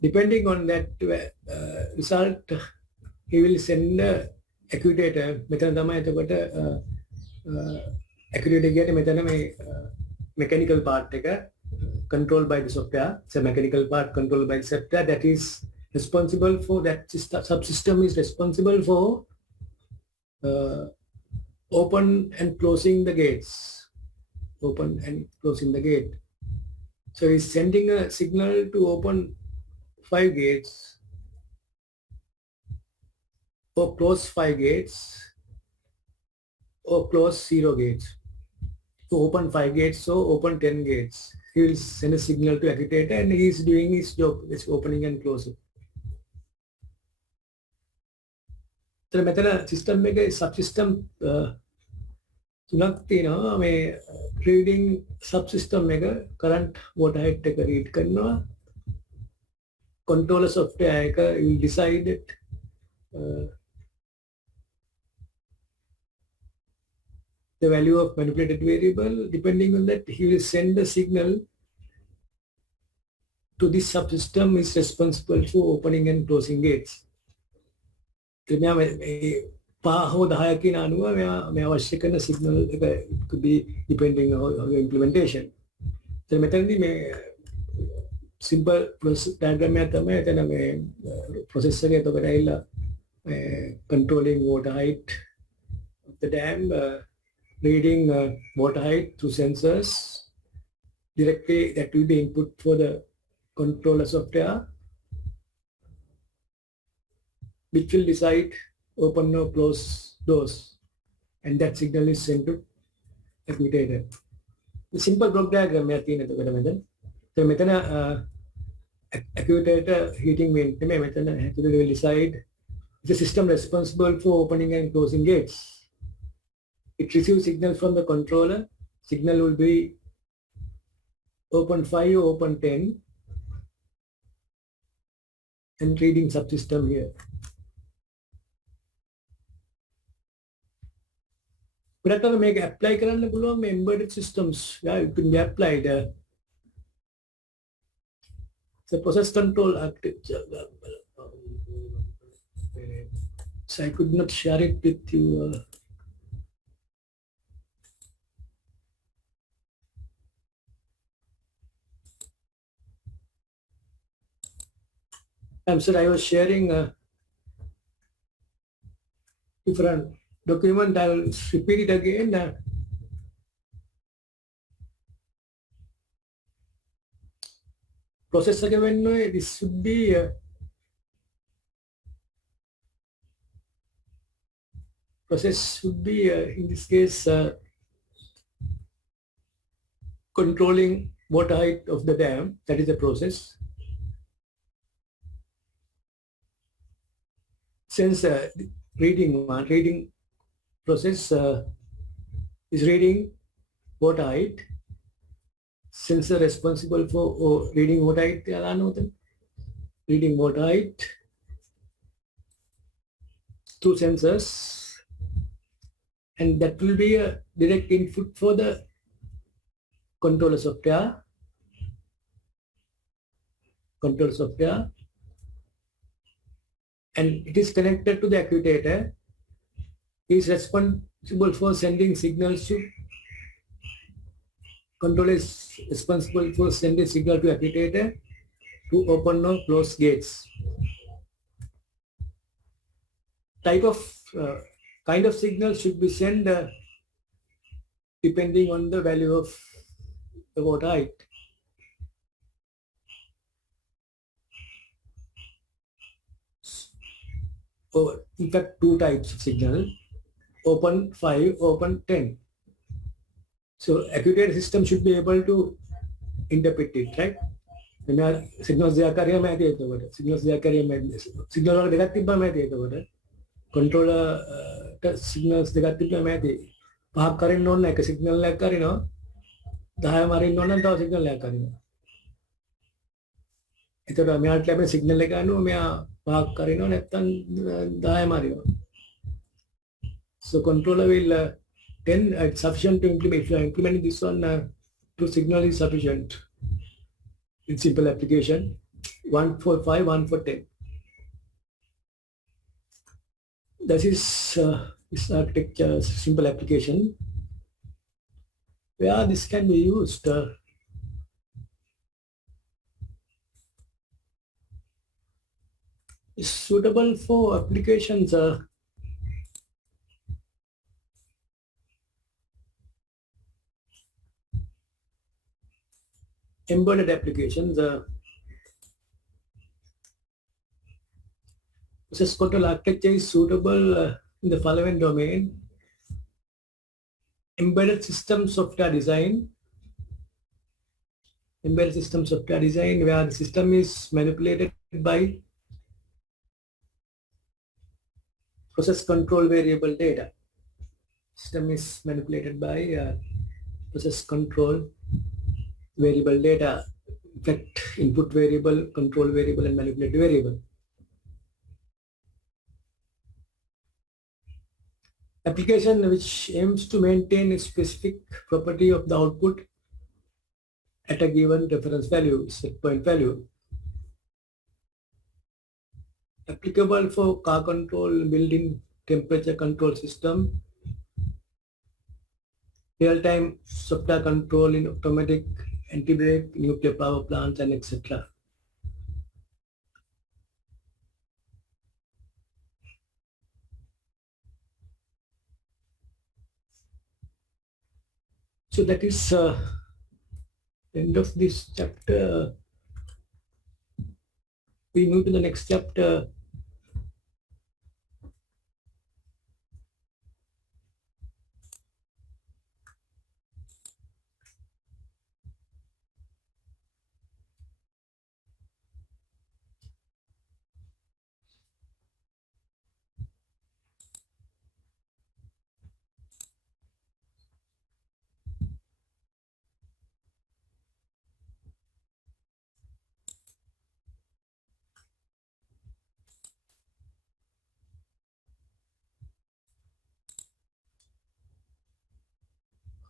Depending on that result, he will send the actuator. Actuator mechanical part controlled by the software. So mechanical part controlled by the software that is responsible for that subsystem is responsible for open and closing the gates. Open and closing the gate. So he's sending a signal to open 5 gates or close 5 gates or close 0 gates. To open 5 gates or open 10 gates. He will send a signal to actuator and he is doing his job. It's opening and closing. So මෙතන system එකේ subsystem තුනක් තියෙනවා. මේ reading subsystem එක current water height එක read කරනවා. Controller software එක will decide it the value of manipulated variable. Depending on that, he will send the signal to this subsystem is responsible for opening and closing gates. Signal could be depending on your implementation. So simple diagram processor controlling water height of the dam, reading water height through sensors directly. That will be input for the controller software, which will decide open or close doors, and that signal is sent to actuator. The simple block diagram so actuator heating actuator will decide the system responsible for opening and closing gates. It receives signal from the controller. Signal will be open 5 or open 10 and reading subsystem here. But I make apply embedded systems. Yeah, it can be applied. The process control architecture. So I could not share it with you. I'm sorry, I was sharing different document. I'll repeat it again. Processor this should be process should be in this case controlling water height of the dam. That is the process. Sensor reading process is reading water height. Sensor responsible for reading water height. Reading water height through sensors, and that will be a direct input for the controller software. And it is connected to the actuator. It is responsible for sending signals to controller is responsible for sending signal to actuator to open or close gates. Type of kind of signal should be sent depending on the value of the water height. In fact, two types of signal, open 5, open 10. So actuator system should be able to interpret it, right? Signals signals signal controller signals පහක් කරින්න ඕන එක signal එකක් කරිනවා 10 මරින්න ඕන නම් තව signal එකක් කරිනවා. එතකොට මෙයාට ලැබෙන සිග්නල් එක අනුව මෙයා පහක් කරිනවා නැත්නම් 10 මරිනවා. So controller will 10 it's sufficient to implement. If you are implementing this one, two signal is sufficient. In simple application, 1 for 5, 1 for 10. This is this architecture simple application where this can be used. Is suitable for applications embedded applications. Process control architecture is suitable in the following domain: embedded system software design. Embedded system software design where the system is manipulated by process control variable data. System is manipulated by process control variable data. In fact, input variable, control variable, and manipulated variable. Application which aims to maintain a specific property of the output at a given reference value, set point value. Applicable for car control, building temperature control system, real-time software control in automatic anti-brake, nuclear power plants, and etc. So that is end of this chapter. We move to the next chapter.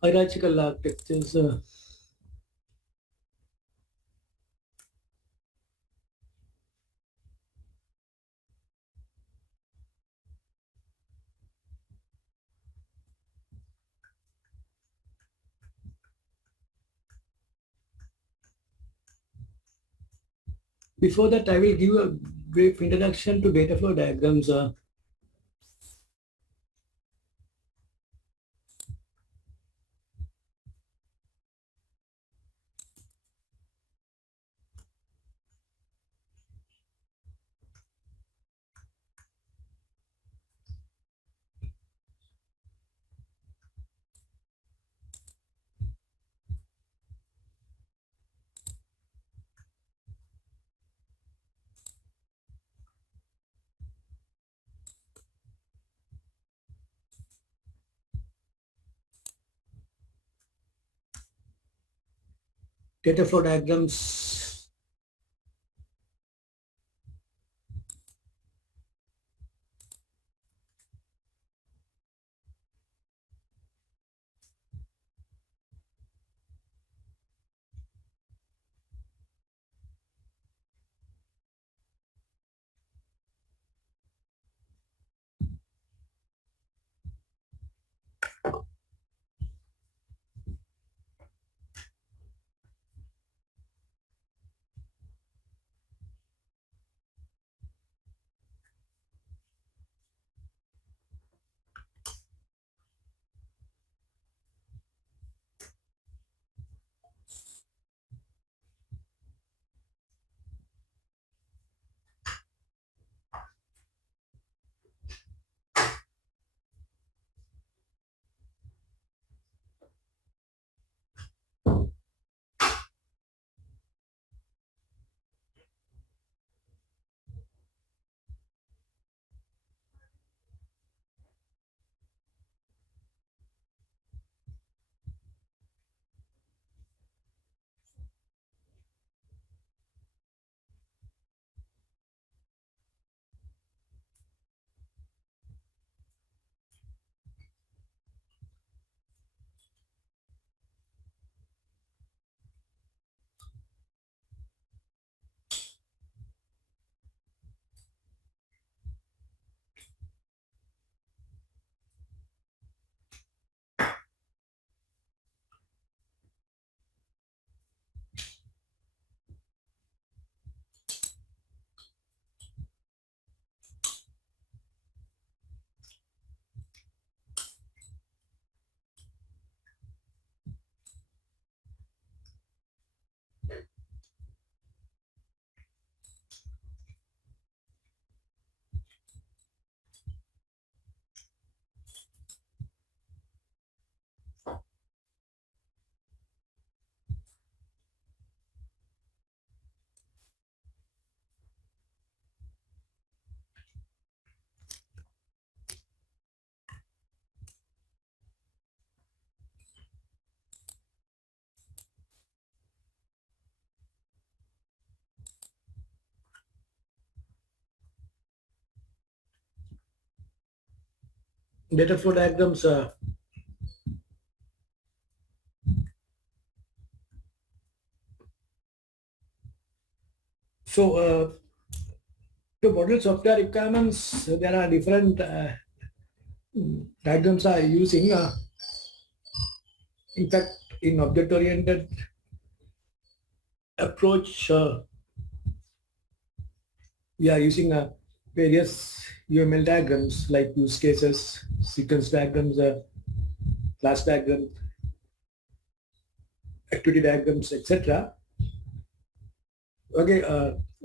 Hierarchical architectures. Before that, I will give a brief introduction to data flow diagrams. data flow diagrams. Data flow diagrams. To model software requirements, there are different diagrams are using. In fact, in object-oriented approach, we are using various UML diagrams like use cases, sequence diagrams, class diagrams, activity diagrams, etc. Okay,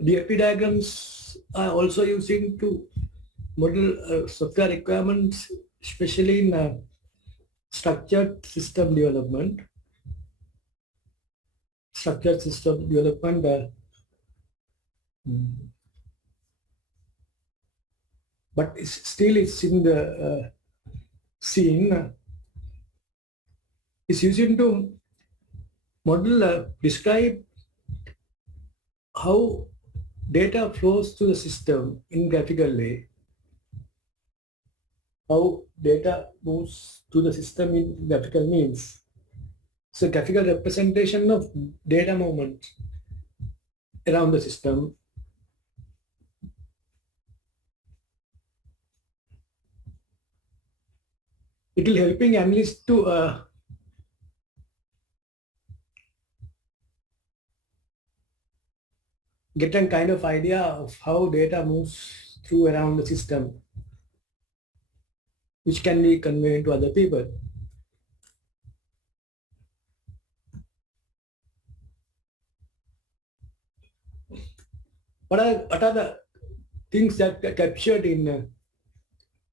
DFP diagrams are also using to model software requirements, especially in structured system development. Structured system development, but still it's in the scene. It's using to model, describe how data flows to the system in graphical way, how data moves to the system in graphical means. So graphical representation of data movement around the system. It will helping analysts to get a kind of idea of how data moves through around the system, which can be conveyed to other people. What are the things that are captured in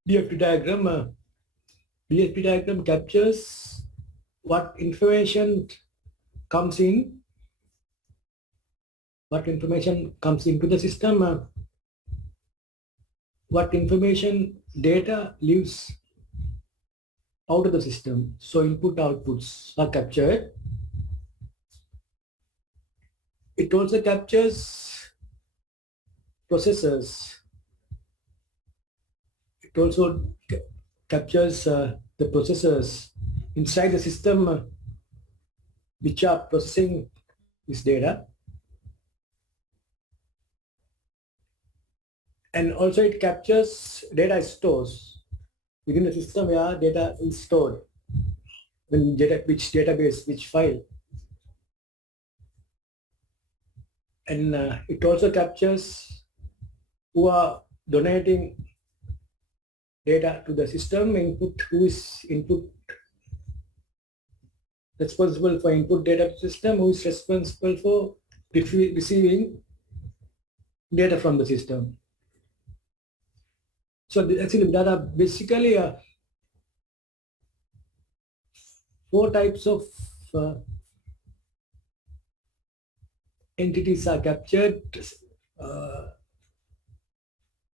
DFT diagram? DFT diagram captures what information comes in, what information comes into the system, what information data leaves out of the system. So input outputs are captured. It also captures processors. It also captures the processors inside the system which are processing this data. And also it captures data stores within the system where data is stored, when data, which database, which file. And it also captures who are donating data to the system, input, who is input responsible for input data to the system, who is responsible for receiving data from the system. So actually there are basically 4 types of entities are captured.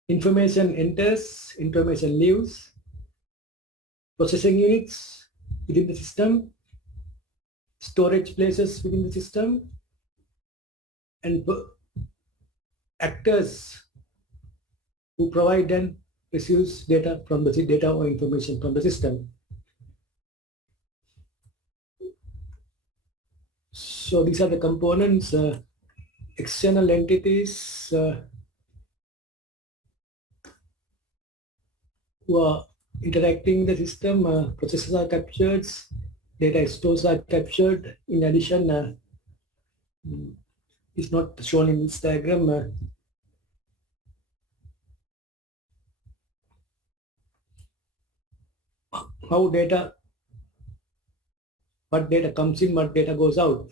Information enters, information leaves, processing units within the system, storage places within the system, and actors who provide and receives data from the data or information from the system. So these are the components, external entities who are interacting with the system, processes are captured, data stores are captured. In addition, it's not shown in this diagram. How data, what data comes in, what data goes out.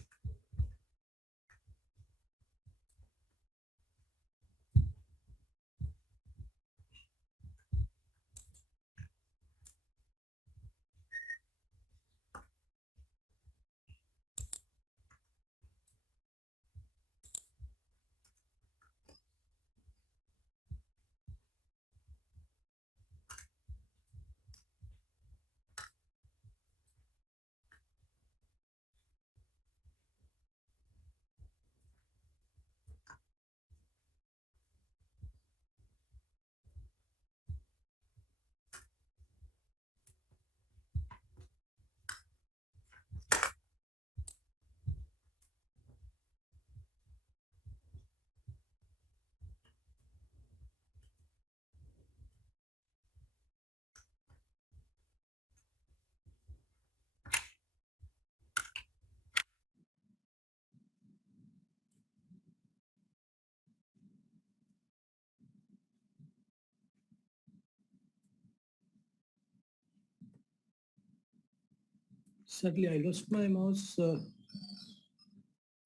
Sadly, I lost my mouse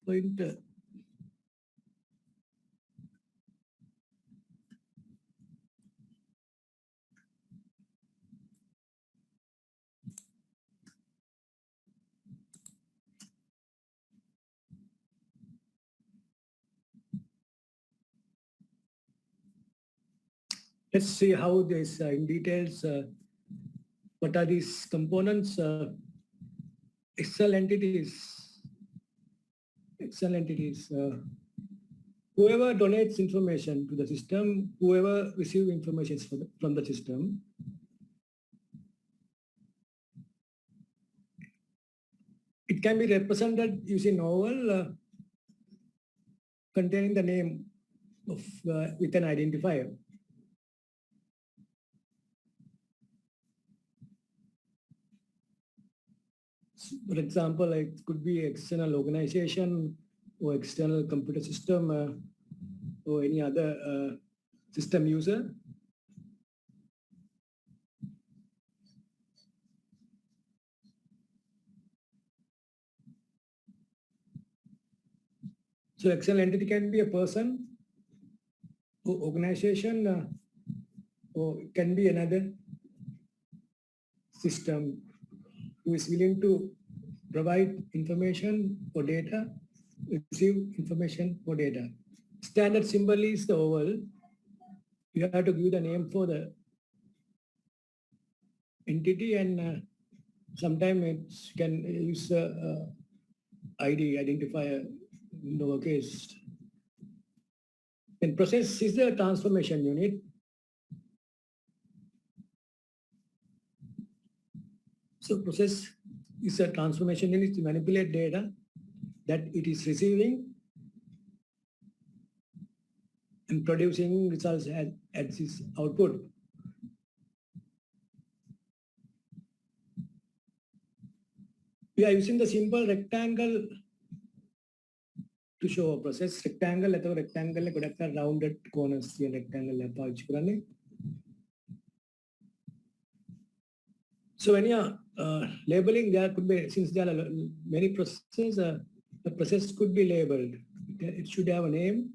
pointer. Let's see how this in details. What are these components? External entities. External entities. Whoever donates information to the system, whoever receives information from the system, it can be represented using oval containing the name of with an identifier. For example, it could be external organization or external computer system or any other system user. So external entity can be a person or organization or it can be another system who is willing to provide information or data, receive information or data. Standard symbol is the oval. You have to give the name for the entity and sometimes it can use ID, identifier lowercase. And process is the transformation unit. So process is a transformation unit to manipulate data that it is receiving and producing results at its output. We are using the simple rectangle to show a process. Rectangle, rounded corners rectangle. So when you are labeling, there could be, since there are many processes, the process could be labeled. It should have a name.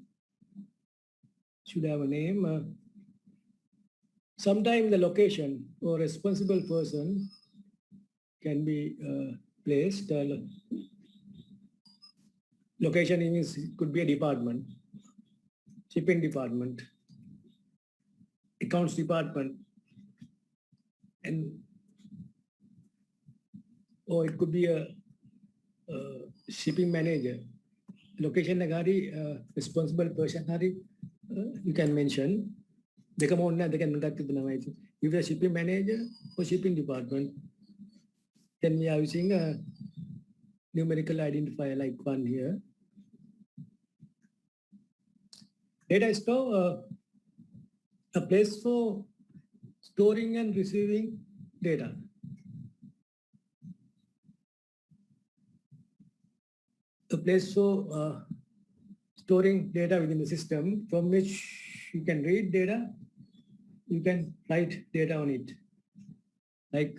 Sometimes the location or responsible person can be placed. Location is, could be a department, shipping department, accounts department, and or it could be a shipping manager. Location nagari, responsible person hari, you can mention. They come on, they can contact the if a shipping manager or shipping department, then we are using a numerical identifier like one here. Data store, a place for storing and receiving data. A place for storing data within the system from which you can read data, you can write data on it, like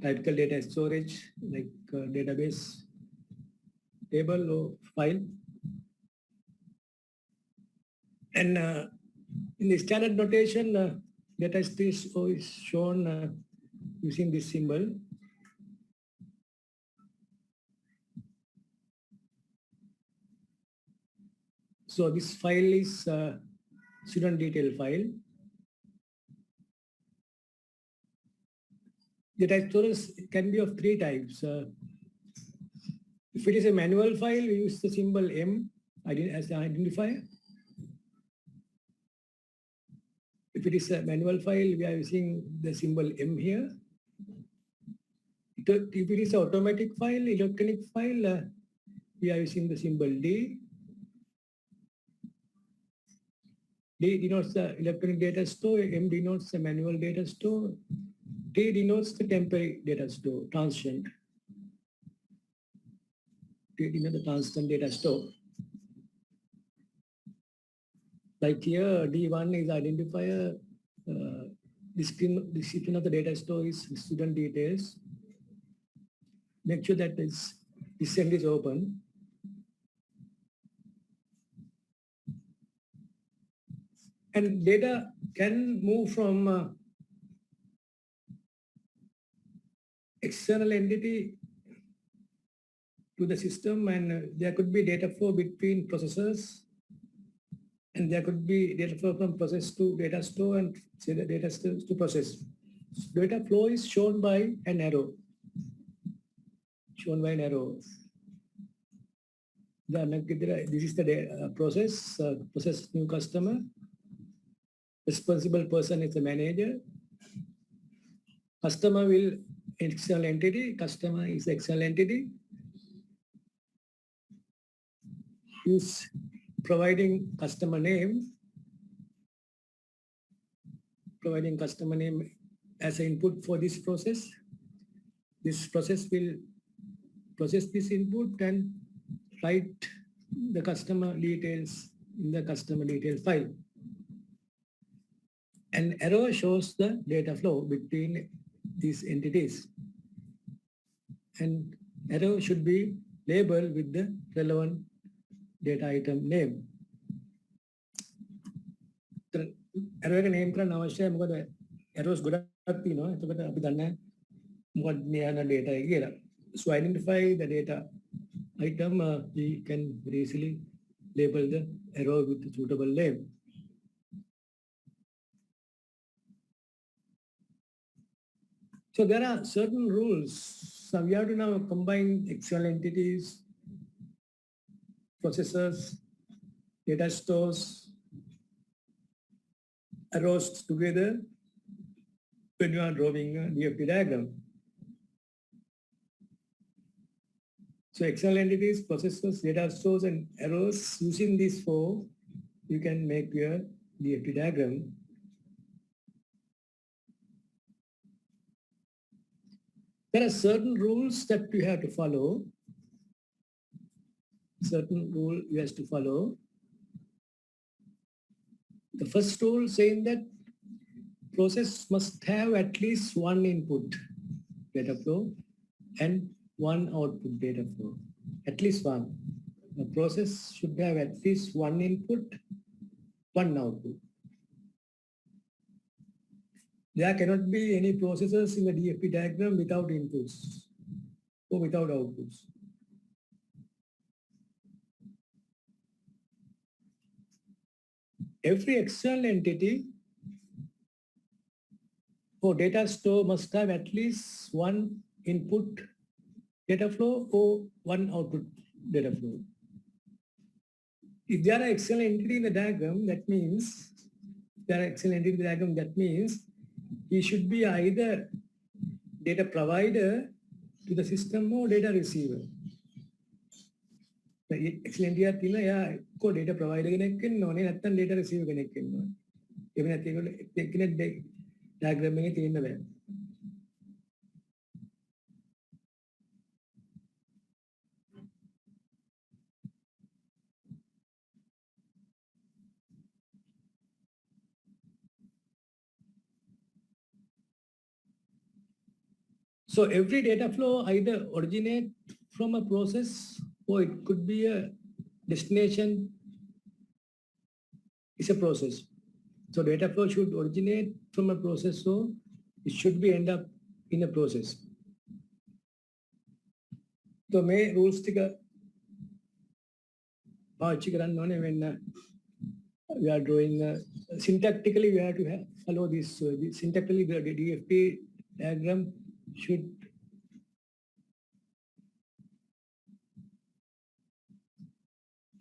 typical data storage, like database, table or file. And in the standard notation, data is shown using this symbol. So this file is student detail file. Data storage can be of three types. If it is a manual file, we use the symbol M as the identifier. If it is a manual file, we are using the symbol M here. If it is an automatic file, electronic file, we are using the symbol D. D denotes the electronic data store, M denotes the manual data store, T denotes the temporary data store, transient. T denotes the transient data store. Like here, D1 is identifier. Description of the data store is student details. Make sure that this end is open. And data can move from external entity to the system, and there could be data flow between processors, and there could be data flow from process to data store and say the data store to process. Data flow is shown by an arrow. This is the process, process new customer. Responsible person is the manager. Customer will external entity. Customer is external entity. Is providing customer name. Providing customer name as an input for this process. This process will process this input and write the customer details in the customer detail file. An arrow shows the data flow between these entities. And arrow should be labeled with the relevant data item name. Arrow එක name කරන්න අවශ්‍යයි මොකද arrows ගොඩක් තියෙනවා. එතකොට අපි දන්නේ මොකක්ද මේ යන data එක කියලා. So identify the data item, we can very easily label the arrow with the suitable name. So there are certain rules. So we have to now combine external entities processors, data stores, arrows together when you are drawing a DFT diagram. So external entities, processors, data stores, and arrows, using these four, you can make your DFT diagram. There are certain rules that you have to follow. Certain rule you have to follow. The first rule saying that process must have at least one input data flow and one output data flow. At least one. The process should have at least one input, one output. There cannot be any processes in the DFT diagram without inputs or without outputs. Every external entity or data store must have at least one input data flow or one output data flow. If there are external entity in the diagram, that means he should be either data provider to the system or data receiver. Excellent idea. Data provider and data receiver. Diagram. So every data flow either originate from a process or it could be a destination is a process. So data flow should originate from a process, so it should be end up in a process. So may rules when we are drawing syntactically we have to follow this. So syntactically the DFT diagram should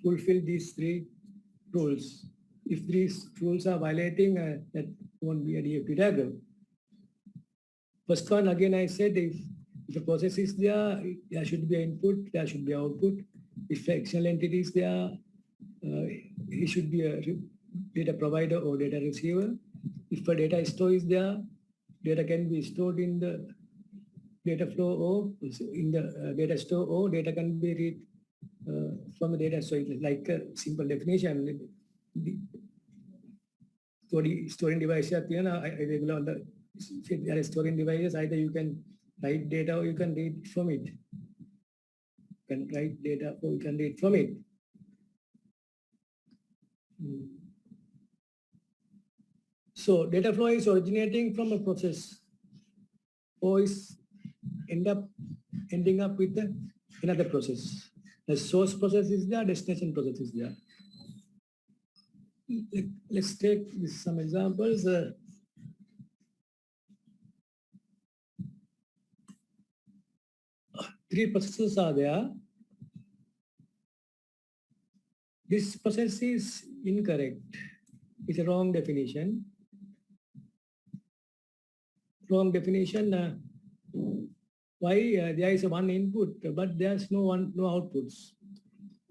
fulfill these three rules. If these rules are violating, that won't be a DFT diagram. First one, again, I said if the process is there, there should be input, there should be output. If the external entity is there, it should be a data provider or data receiver. If a data store is there, data can be stored in the data flow or in the data store, or data can be read from the data. So it's like a simple definition. Storing device regular there are storing devices, either you can write data or you can read from it. You can write data or you can read from it. So data flow is originating from a process or is ending up with another process. The source process is there, destination process is there. Let's take some examples. Three processes are there. This process is incorrect. It's a wrong definition. Wrong definition. Why there is one input, but there's no outputs.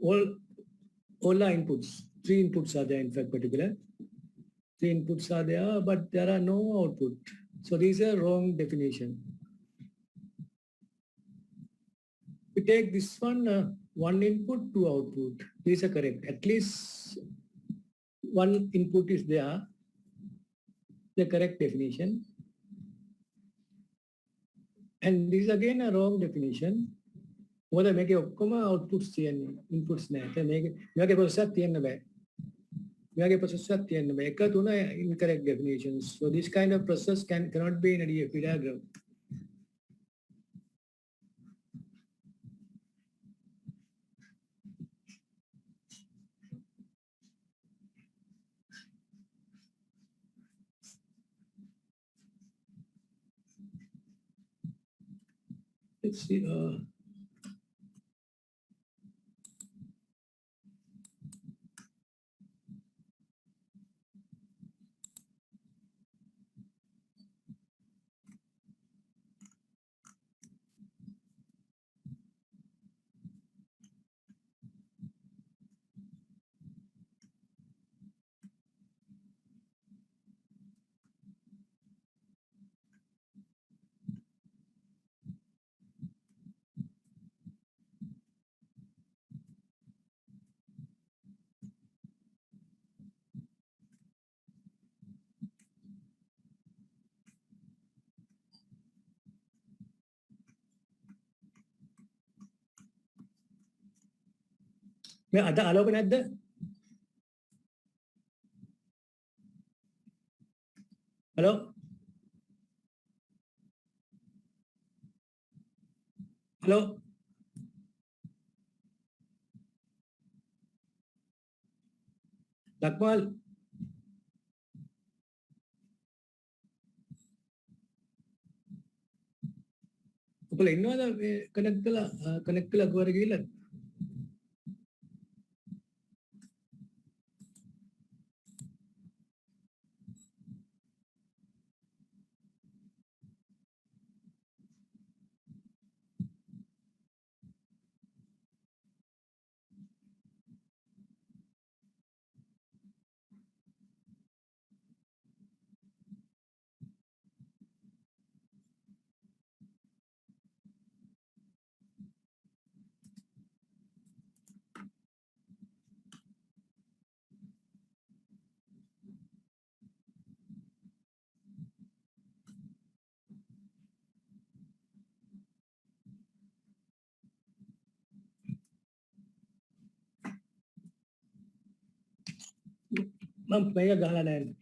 All are inputs. Three inputs are there, in fact, particular. Three inputs are there, but there are no output. So these are wrong definition. We take this one, one input, two output. These are correct. At least one input is there, the correct definition. And this is again a wrong definition. Whether make outputs inputs make process incorrect definitions. So this kind of process cannot be in a DFT diagram. Let's see. මේ අද ආලෝක නැද්ද? Hello? Hello? Lakmal? ඔයාලා ඉන්නවද මේ connect කළා ගුවර ගිහිල්ලා? මම මේක ගහලා නැහැ.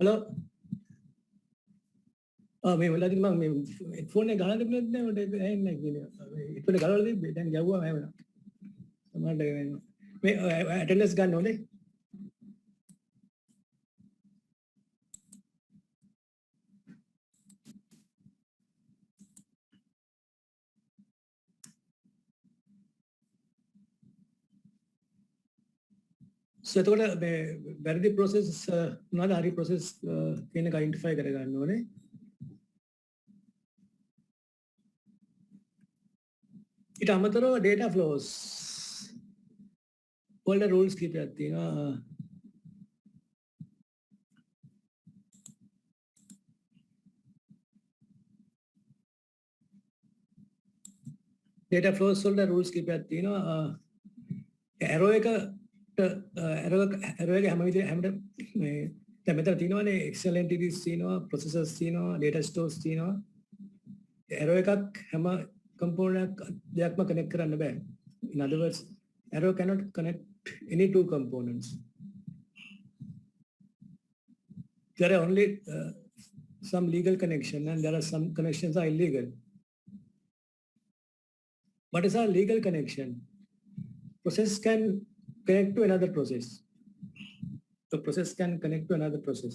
හලෝ? මේ වෙලාවදී මම මේ ෆෝන් එක ගහලා තිබුණේ නැහැ මට ඇහෙන්නේ නැහැ කියන්නේ. ඒකට ගලවලා තිබ්බේ. දැන් ගැව්වා මම වෙනවා. සමහරට මේ ඇටෙන්ඩන්ස් ගන්න ඕනේ. So එතකොට මේ වැරදි process මොනවාද හරි process කියන එක identify කරගන්න ඕනේ. ඊට අමතරව data flows වල rules කීපයක් තියෙනවා. data flows වල rules කීපයක් තියෙනවා. arrow එක හැම මේ දැන් මෙතන තියෙනවානේ Excel entities තියෙනවා, processors තියෙනවා, data stores තියෙනවා. arrow එකක් හැම component දෙයක්ම connect කරන්න බෑ. In other words, arrow cannot connect any two components. There are only some legal connection and there are some connections are illegal. What is a legal connection? Process can connect to another process. The process can connect to another process.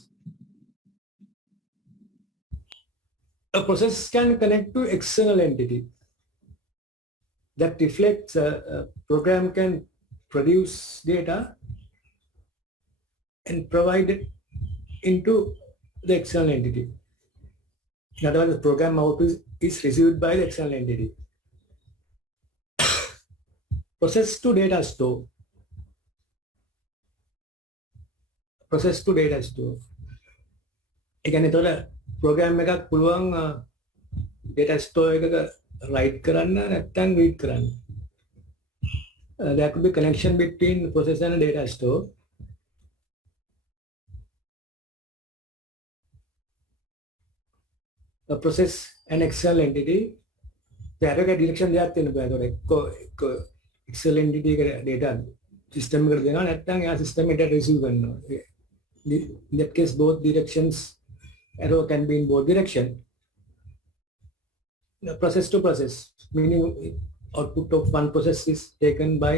A process can connect to external entity that reflects a program can produce data and provide it into the external entity. In other words, the program output is received by the external entity. Process to data store. Process to data store. ඒ කියන්නේ එතකොට program එකක් පුළුවන් data store එකක write කරන්න නැත්නම් read කරන්න. There could be connection between process and data store. A process and external entity. there එක direction දෙකක් තියෙන බෑ. එතකොට external entity එක data system එකට දෙනවා නැත්නම් එයා system එකට receive කරනවා. In that case, both directions, arrow can be in both direction. Process to process, meaning output of one process is taken by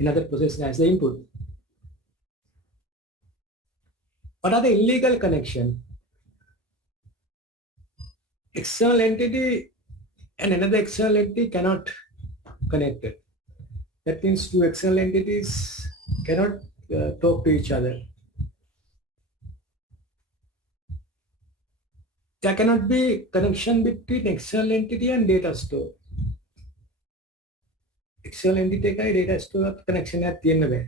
another process as the input. What are the illegal connection? External entity and another external entity cannot connect it. That means two external entities cannot talk to each other. There cannot be connection between external entity and data store. External entity and data store connection at the end of it.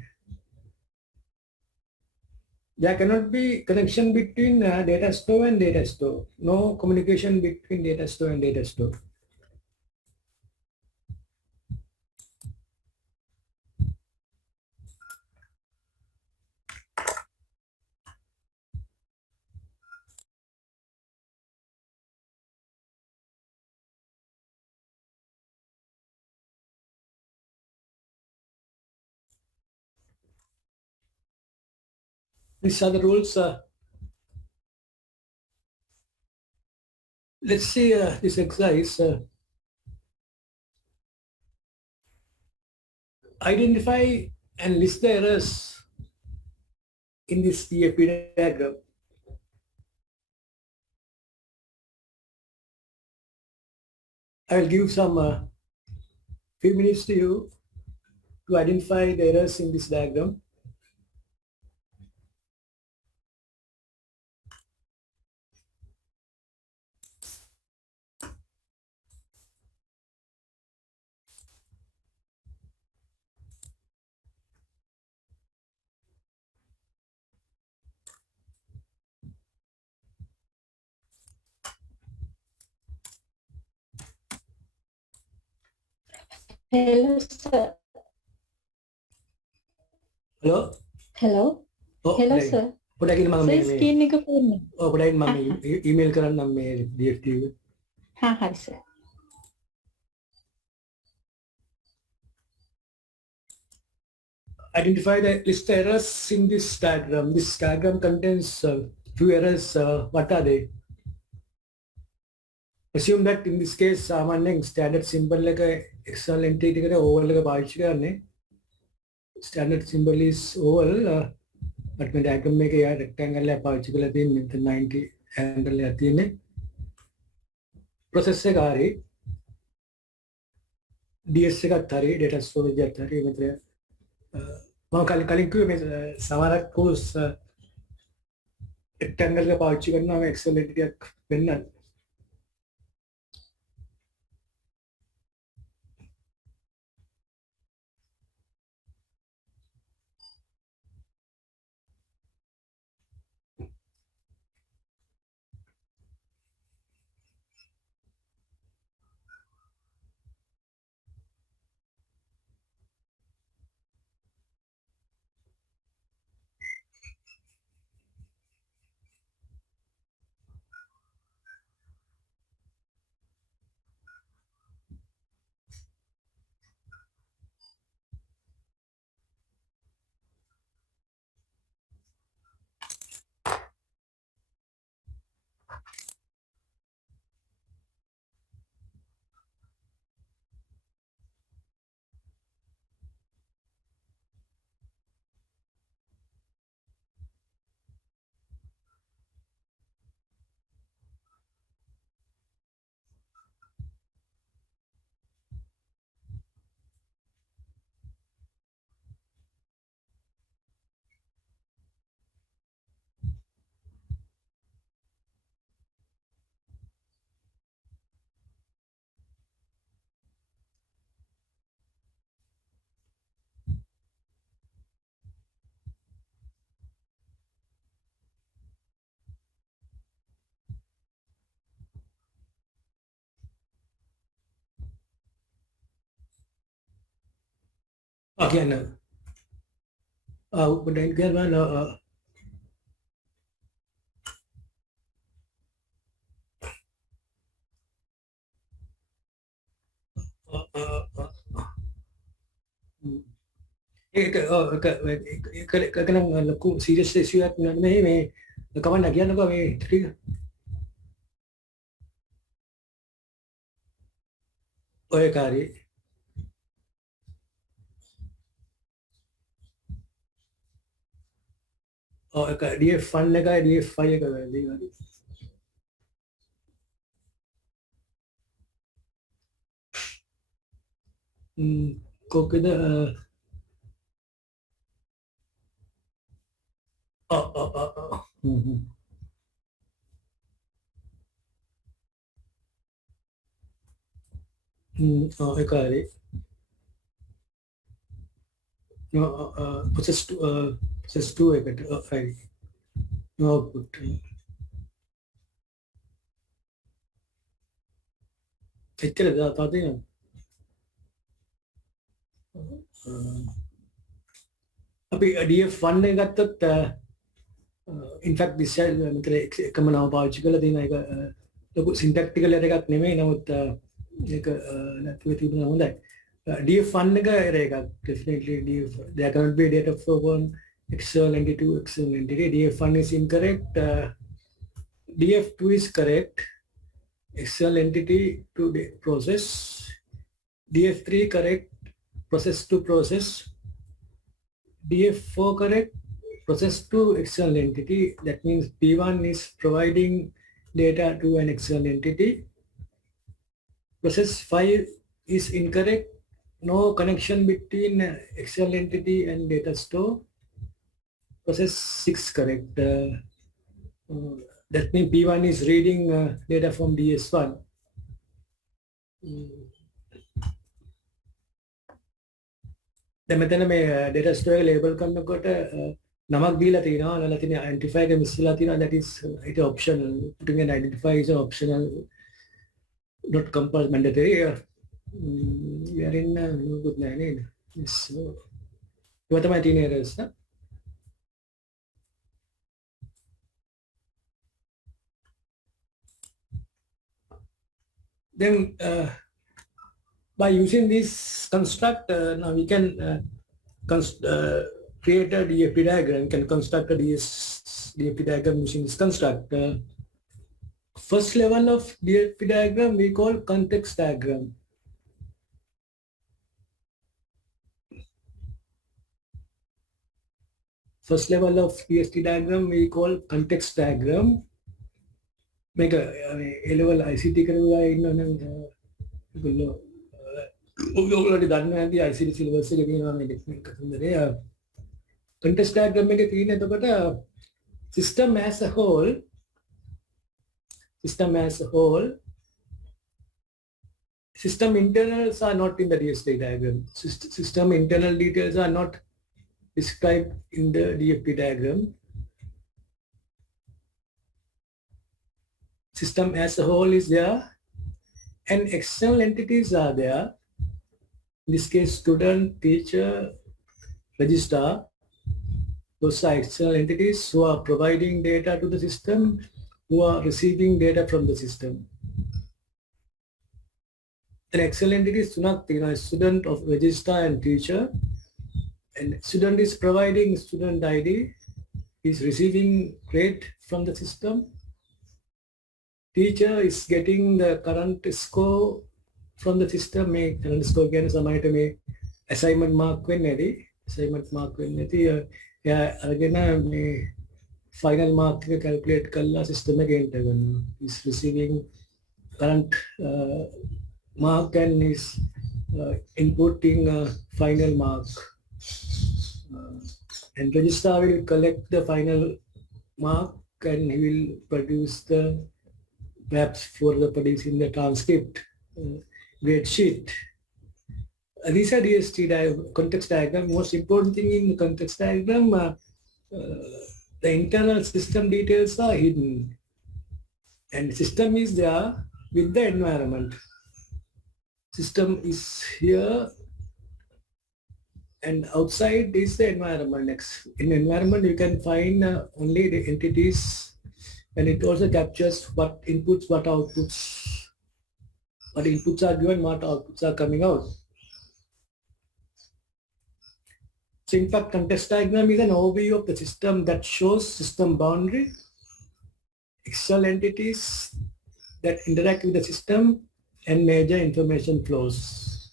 There cannot be connection between data store and data store. No communication between data store and data store. These are the rules. Let's see this exercise. Identify and list the errors in this DFP diagram. I will give some few minutes to you to identify the errors in this diagram. Hello, sir. Hello? Hello? Oh, Hello, right. sir. Put again, Sir, ma'am. screen එක පොන්න. Oh, put again, ma'am. Email karan nam me DFT. හරි sir. Identify the list errors in this diagram. This diagram contains few errors. What are they? Assume that in this case, standard symbol like a external entity ka oval ka පාවිච්චි කරන්නේ. Standard symbol is oval. But මේ diagram එකේ යා rectangle එක පාවිච්චි කරලා තියෙන්නේ 90 angle එක තියෙන්නේ. Process එක හරි. DS එකත් හරි, data storage එකත් හරි. මෙතන මම කලින් කිව්වේ මේ සමහරක් course rectangle එක පාවිච්චි කරනවා මේ Excel entity එකක් වෙන්නත්. Again, but again, ඒක නම් ලොකු සීරියස් ඉෂුව එකක් නෙමෙයි මේ කවන්න කියන්නකෝ මේ ටික ඔය කාර්යය ඒක DF1 එකයි DF5 එක වැදගත්. කොකද ඒක හරි process 2 එකට හරි output එච්චරද තාම තියෙනවා අපි DF1 එක ගත්තොත් in fact this මෙතන එකම නම පාවිච්චි කරලා තියෙන එක ලොකු syntactical error එකක් නෙමෙයි නමුත් ඒක නැතිව තිබුණා හොඳයි DF1 එක error එකක් definitely DF there cannot be a data flow on external entity to external entity. DF1 is incorrect. DF2 is correct. External entity to process. DF3 correct. Process to process. DF4 correct. Process to external entity. That means P1 is providing data to an external entity. Process 5 is incorrect. No connection between external entity and data store. Process 6 correct. That means P1 is reading data from DS1. දැන් මෙතන මේ data store එක label කරනකොට නමක් දීලා තියෙනවා නේද තියෙන identify එක miss වෙලා තියෙනවා that is it optional putting an identify is optional not compulsory mandatory we are in good නෑ නේද yes ඒවා තමයි තියෙන errors නා then by using this construct, now we can create a DFT diagram, can construct a DFT diagram using this construct. First level of DFT diagram we call context diagram. First level of DFT diagram we call context diagram. Make a level ICT ඔයගොල්ලෝ දන්නවා ඇති ICT syllabus එකේ තියෙනවා මේ කතන්දරේ context diagram එකේ තියෙන එතකොට system as a whole system internals are not in the DFT diagram. System internal details are not described in the DFT diagram. System as a whole is there and external entities are there. In this case, student, teacher, registrar, those are external entities who are providing data to the system, who are receiving data from the system. The external entities do not, student of registrar and teacher, and student is providing student ID, is receiving grade from the system. Teacher is getting the current score from the system. May current score again සමහරට මේ assignment mark වෙන්නේ නැති අරගෙන මේ final mark එක calculate කරලා system එකේ enter කරනවා. Is receiving current mark and is inputting final mark. And registrar will collect the final mark and he will produce the perhaps for the producing the transcript grade sheet. These are DST context diagram. Most important thing in the context diagram, the internal system details are hidden, and system is there with the environment. System is here, and outside is the environment. In environment, you can find only the entities. And it also captures what inputs, what outputs, what inputs are given, what outputs are coming out. So in fact, context diagram is an overview of the system that shows system boundary, external entities that interact with the system, and major information flows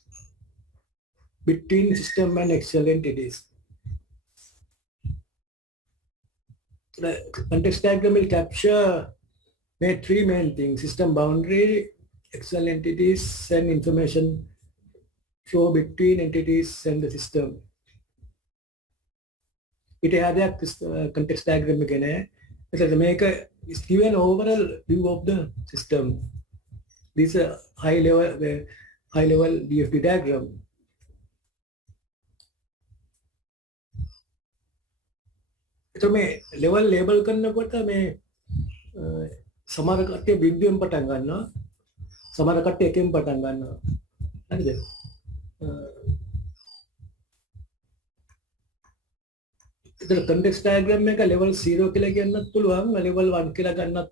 between system and external entities. The context diagram will capture three main things: system boundary, external entities, and information flow between entities and the system. It has a context diagram again. It's given an overall view of the system. This is a high level DFT diagram. तो मैं level label කරනකොට මේ සමහර කට්ටිය බිඳුවෙන් පටන් ගන්නවා සමහර කට්ටිය එකෙන් පටන් ගන්නවා හරිද ඒතර context diagram එක level 0 කියලා කියන්නත් පුළුවන් level 1 කියලා ගන්නත්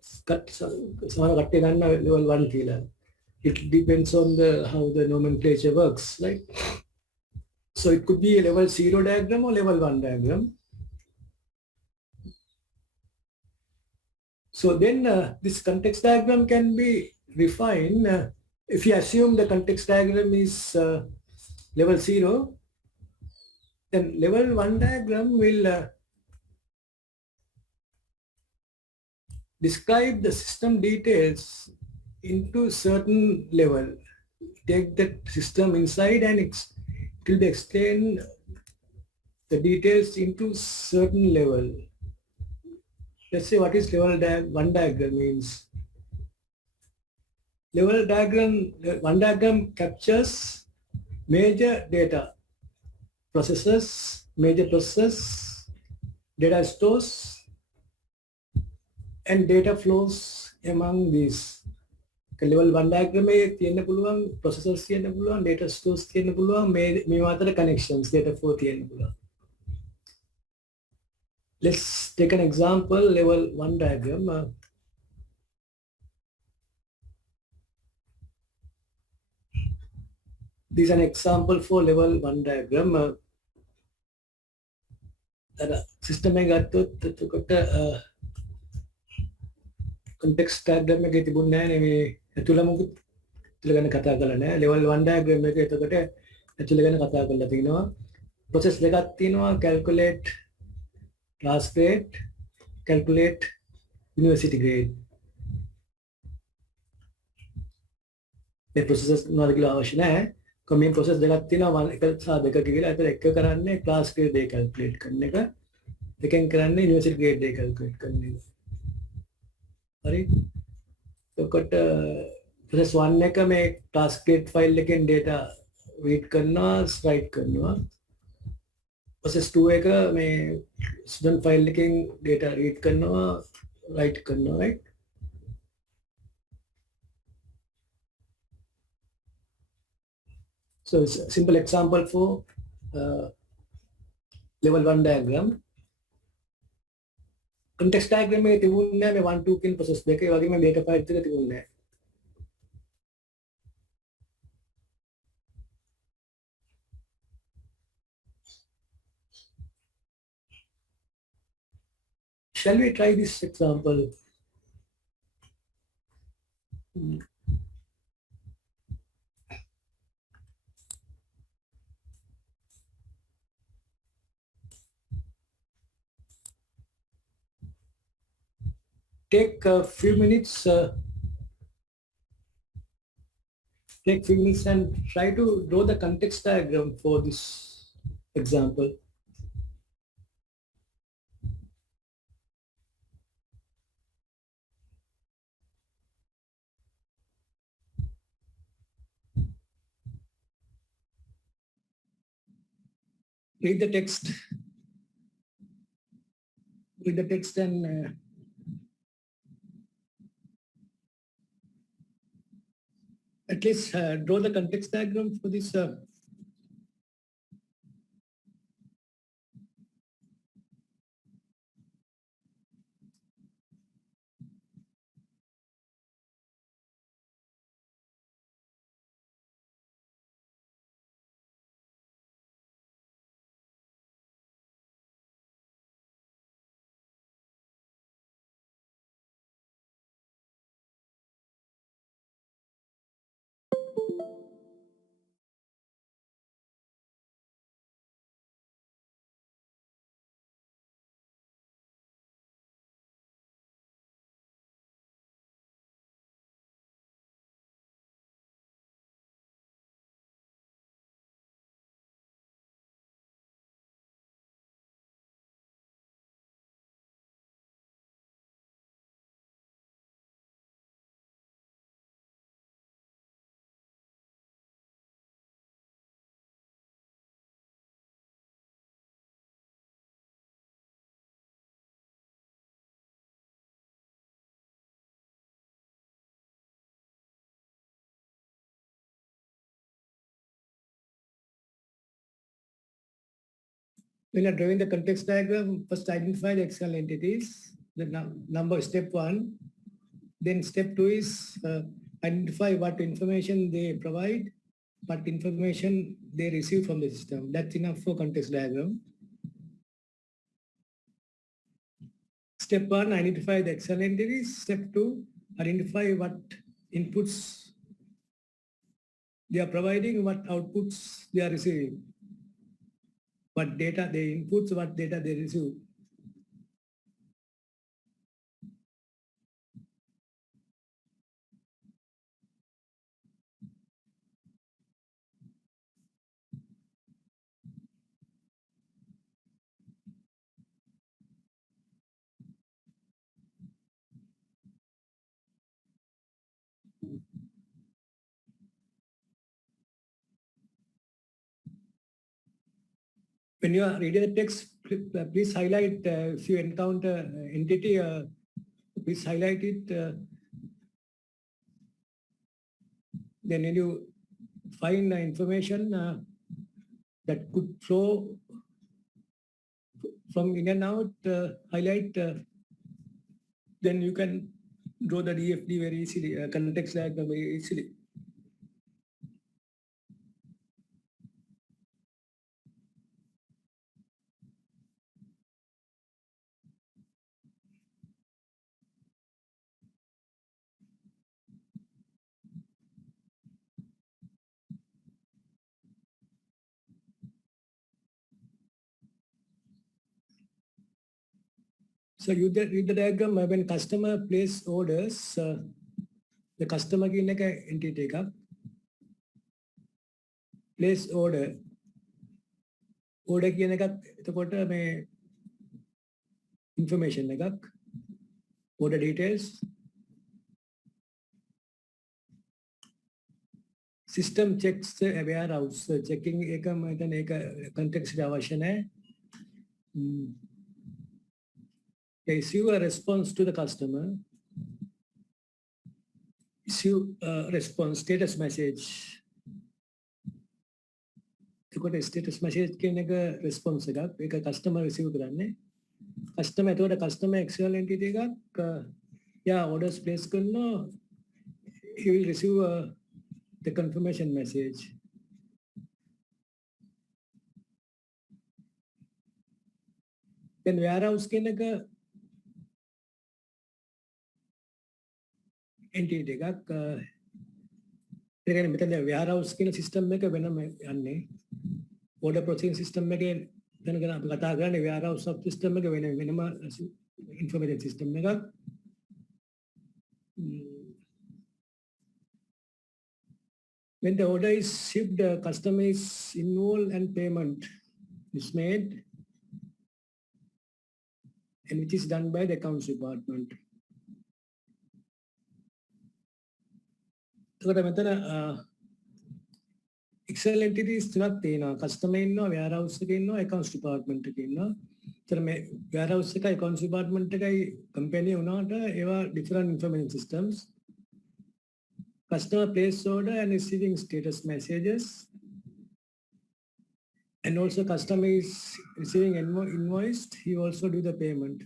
සමහර කට්ටිය ගන්න level 1 කියලා it depends on the how the nomenclature works, right? So it could be a level 0 diagram or level 1 diagram. So then this context diagram can be refined. If you assume the context diagram is level 0, then level 1 diagram will describe the system details into certain level. Take that system inside and it will be extend the details into certain level. Let's say what is level 1 diagram means. Level diagram, 1 diagram captures major data processes, major processes, data stores, and data flows among these. Level 1 diagram में තියෙන්න පුළුවන් processors තියෙන්න පුළුවන් data stores තියෙන්න පුළුවන් මේ අතර connections data flow තියෙන්න පුළුවන්. Let's take an example level 1 diagram. This is an example for level 1 diagram. System එක ගත්තොත් එතකොට context diagram එකේ තිබුණේ නැහැ නේ මේ ඇතුළම ඇතුළ ගැන කතා කරලා නැහැ. level 1 diagram එකේ එතකොට ඇතුළ ගැන කතා කරලා තිනවා. process දෙකක් තියෙනවා calculate class grade, calculate university grade. මේ processes මොනවද කියලා අවශ්‍ය නැහැ. මේ process දෙකක් තියෙනවා එක සහ දෙක කියලා. ඒතර එක කරන්නේ class grade එක calculate කරන එක. දෙකෙන් කරන්නේ university grade එක calculate කරන එක. හරි. එතකොට process 1 එක මේ class grade file එකෙන් data read කරනවා, write කරනවා. process 2 එක මේ student file එකෙන් data read කරනවා, write කරනවා, right? So it's a simple example for level 1 diagram. Context diagram में तिबुन्ने में 1 2 किन process देखे वाली में data file तक तिबुन्ने. Shall we try this example? Take a few minutes. Take few minutes and try to draw the context diagram for this example. Read the text. Read the text and at least draw the context diagram for this. When you're drawing the context diagram, first identify the external entities, the number step 1. Then step 2 is identify what information they provide, what information they receive from the system. That's enough for context diagram. Step 1, identify the Excel entities. Step 2, identify what inputs they are providing, what outputs they are receiving, what data they inputs, what data they receive. When you are reading the text, please highlight if you encounter entity, please highlight it. Then when you find information that could flow from in and out, highlight, then you can draw the DFD very easily, context diagram very easily. So you read the diagram when customer place orders, the customer කියන එක entity එකක්, place order කියන එකත් එතකොට මේ information එකක්, order details, system checks warehouse checking එක මම හිතන්නේ ඒක context එක අවශ්‍ය නැහැ. Issue a response to the customer, issue a response status message. එතකොට status message කියන එක response එකක්, ඒක customer receive කරන්නේ. Customer එතකොට customer Excel entity එකක්, orders place කරනවා, he will receive the confirmation message. Then warehouse කියන එක entity එකක්, ඒ කියන්නේ මෙතන warehouse කියන system එක වෙනම යන්නේ. order processing system එකේ දැනගෙන අපි කතා කරන්නේ warehouse system එක වෙනම information system එකක්. When the order is shipped, the customer is involved and payment is made, and which is done by the accounts department. එතකොට මෙතන Excel entities තුනක් තියෙනවා. customer ඉන්නවා, warehouse එකේ ඉන්නවා, accounts department එකේ ඉන්නවා. ඒතර මේ warehouse එකයි accounts department එකයි company වුණාට ඒවා different information systems. Customer place order and receiving status messages, and also customer is receiving invoiced, he also do the payment.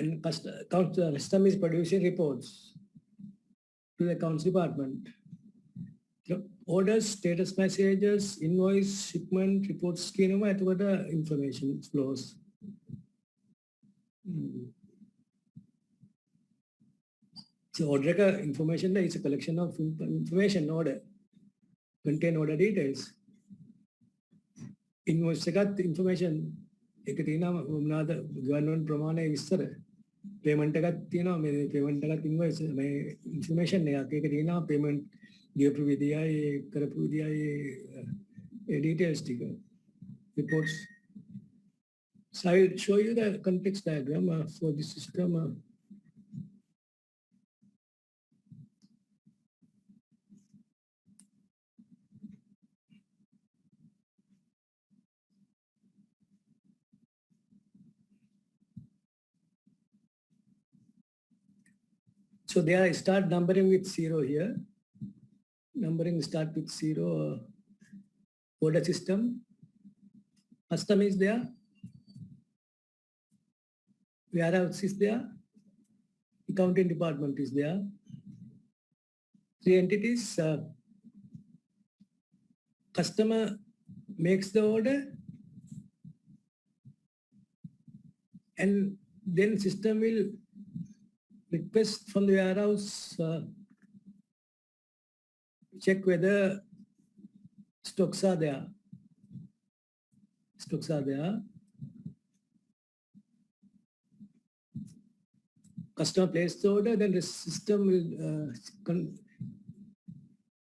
And customer is producing reports to the accounts department. So orders, status messages, invoice, shipment, reports, information flows. So order information is a collection of information order, contain order details. Invoice information, එක තියෙනවා මොනවාද government ප්‍රමාණය විස්තර, payment එකක් තියෙනවා, මේ payment එකක් invoice මේ information එකක්, ඒක තියෙනවා payment ගියපු විදියයි කරපු විදියයි details ටික, reports. So I will show you the context diagram for this system. So there I start numbering with 0 here. Numbering start with 0. Order system. Custom is there. Warehouse is there. Accounting department is there. 3 entities. Customer makes the order, and then system will request from the warehouse, check whether stocks are there. Stocks are there. Customer placed the order, then the system will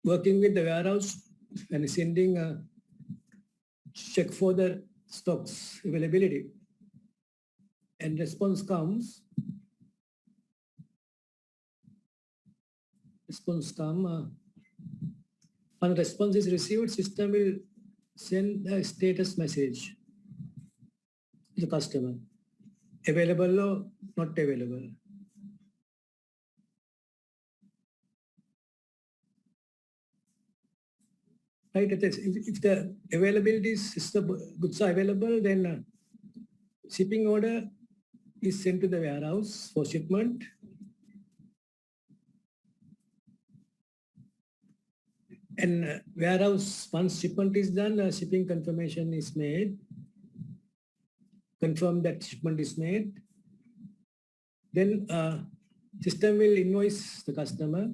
working with the warehouse and sending a check for the stocks availability. And response comes. When the response is received, system will send a status message to the customer, available or not available. Right? If the availability is the goods are available, then shipping order is sent to the warehouse for shipment. And warehouse, once shipment is done, shipping confirmation is made. Confirm that shipment is made. Then system will invoice the customer,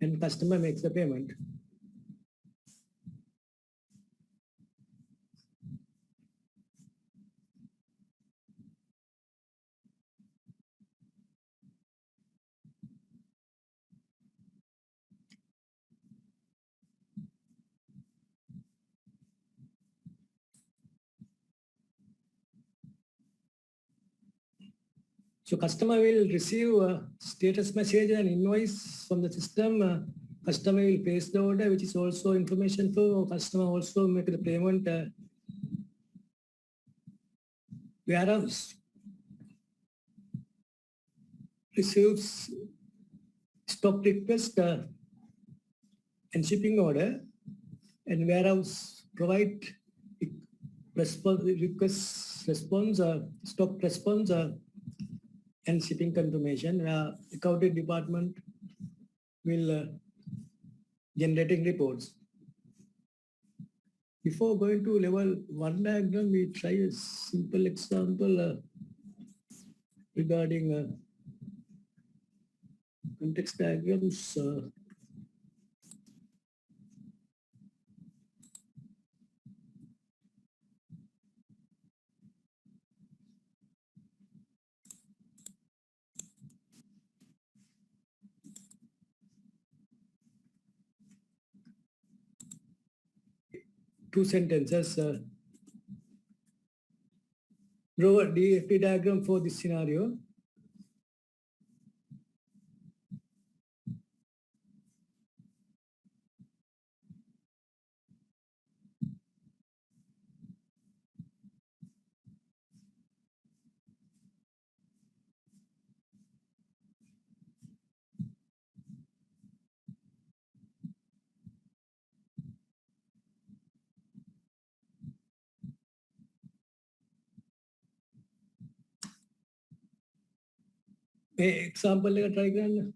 and customer makes the payment. So customer will receive a status message and invoice from the system. Customer will place the order, which is also information for customer also make the payment. Warehouse receives stock request and shipping order, and warehouse provide response, stock response, and shipping confirmation. Accounting department will generating reports. Before going to level 1 diagram, we try a simple example regarding context diagrams. 2 sentences. Draw a DFT diagram for this scenario. Example like a trigram.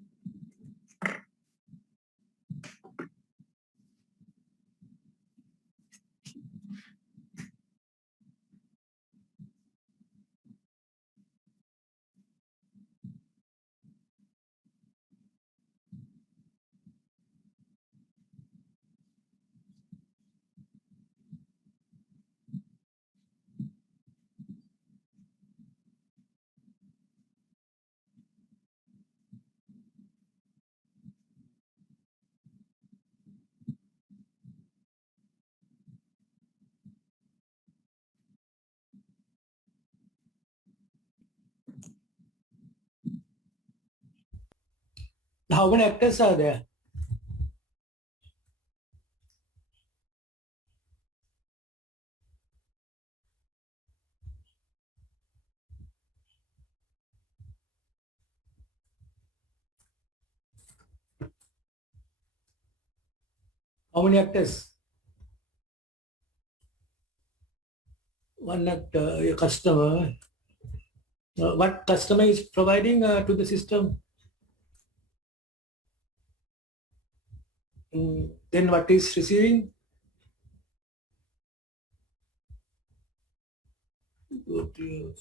How many actors are there? How many actors? One actor, a customer. What customer is providing to the system? Then what is receiving? Go to your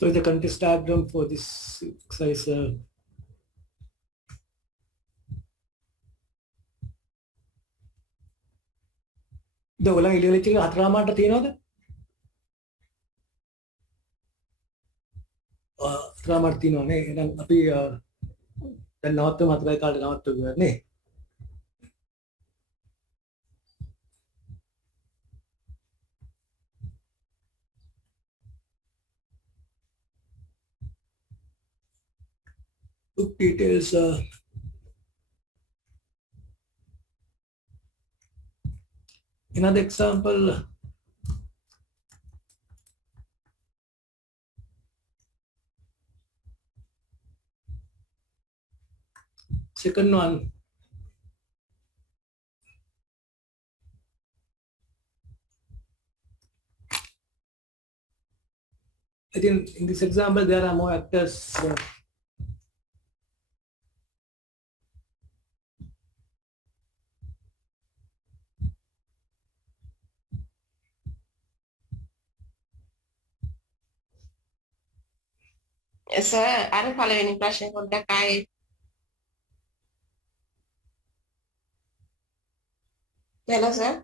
so the contest diagram for this exercise. The ඔයගොල්ලන් ඉලියලිච්ච එක හතරමාරට තියනවද? හතරමාරට තියනවා නේ. එහෙනම් අපි දැන් නවත්තමු 4යි කාලේ නවත්තමු නේ. Book details. Another example. Second one. I think in this example there are more actors. Sir අර පළවෙනි ප්‍රශ්නේ පොඩ්ඩක් ආයේ කියලා sir.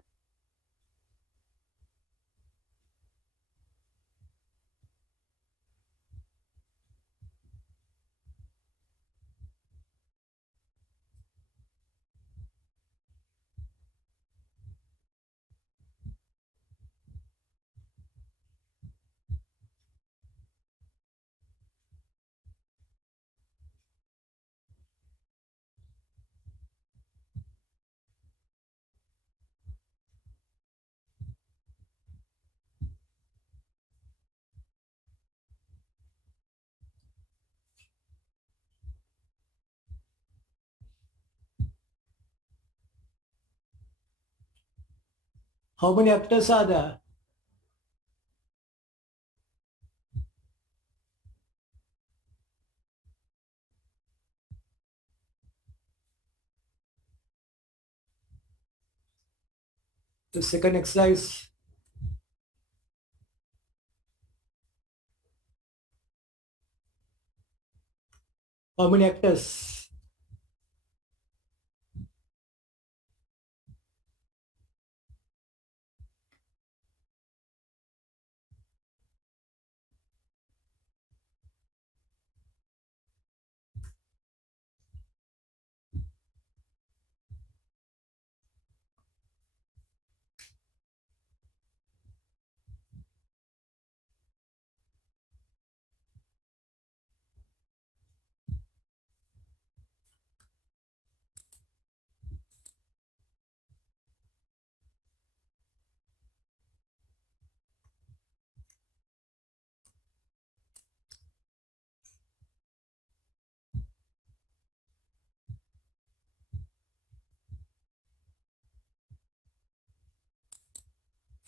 How many actors are there? The second exercise. How many actors?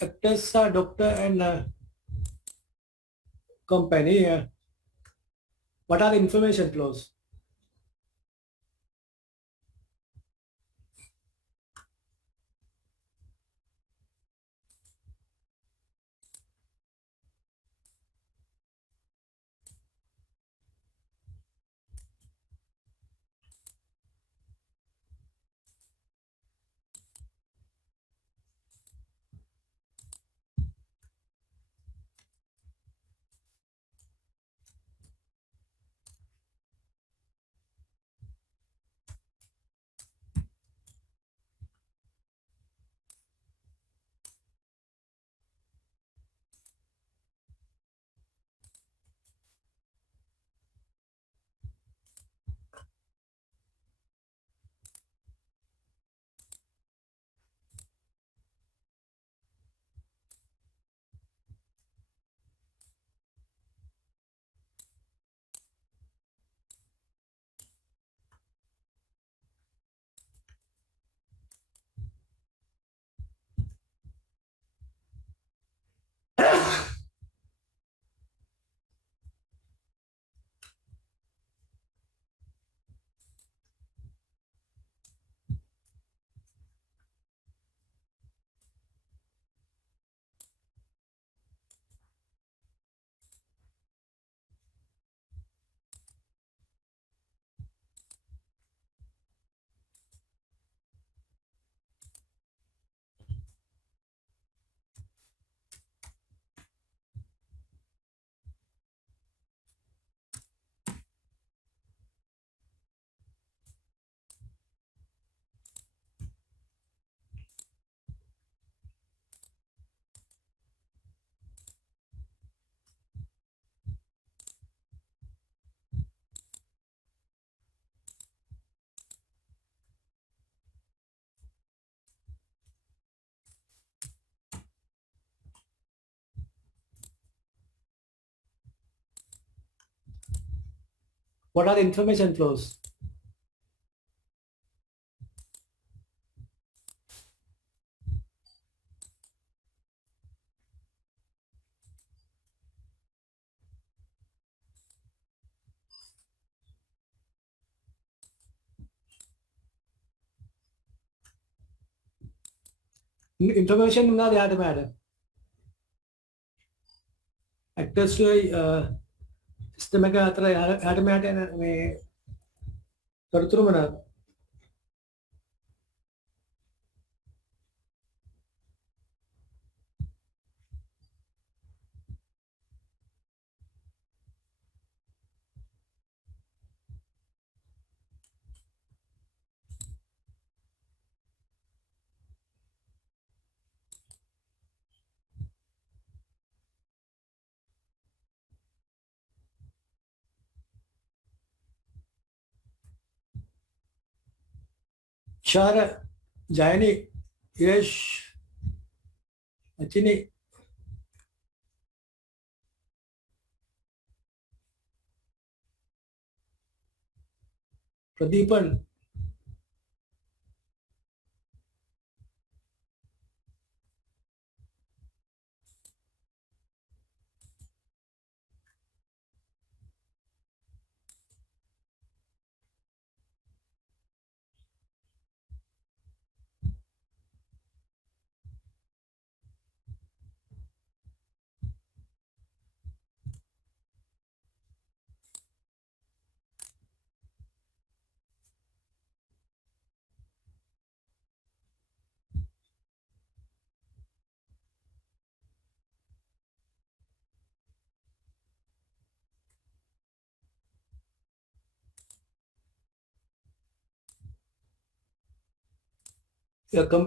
Actors are doctor and company. What are the information flows? What are the information flows? Information මොනවාද යාට මෑට? Actors system එක අතර යාට මෙහාට යන මේ තොරතුරු මොනවාද? ශාර, Jayani, Iresh, Achini, ප්‍රදීපන්,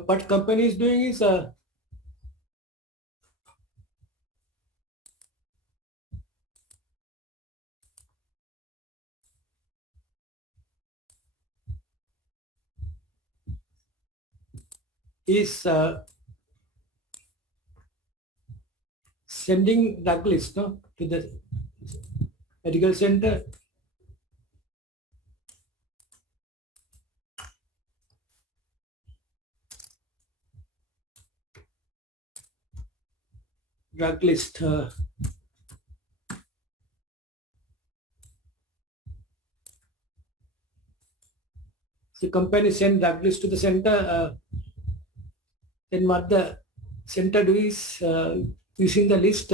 what company is doing is sending drug list, no, to the medical center. Drug list. The company send drug list to the center. Then what the center do is using the list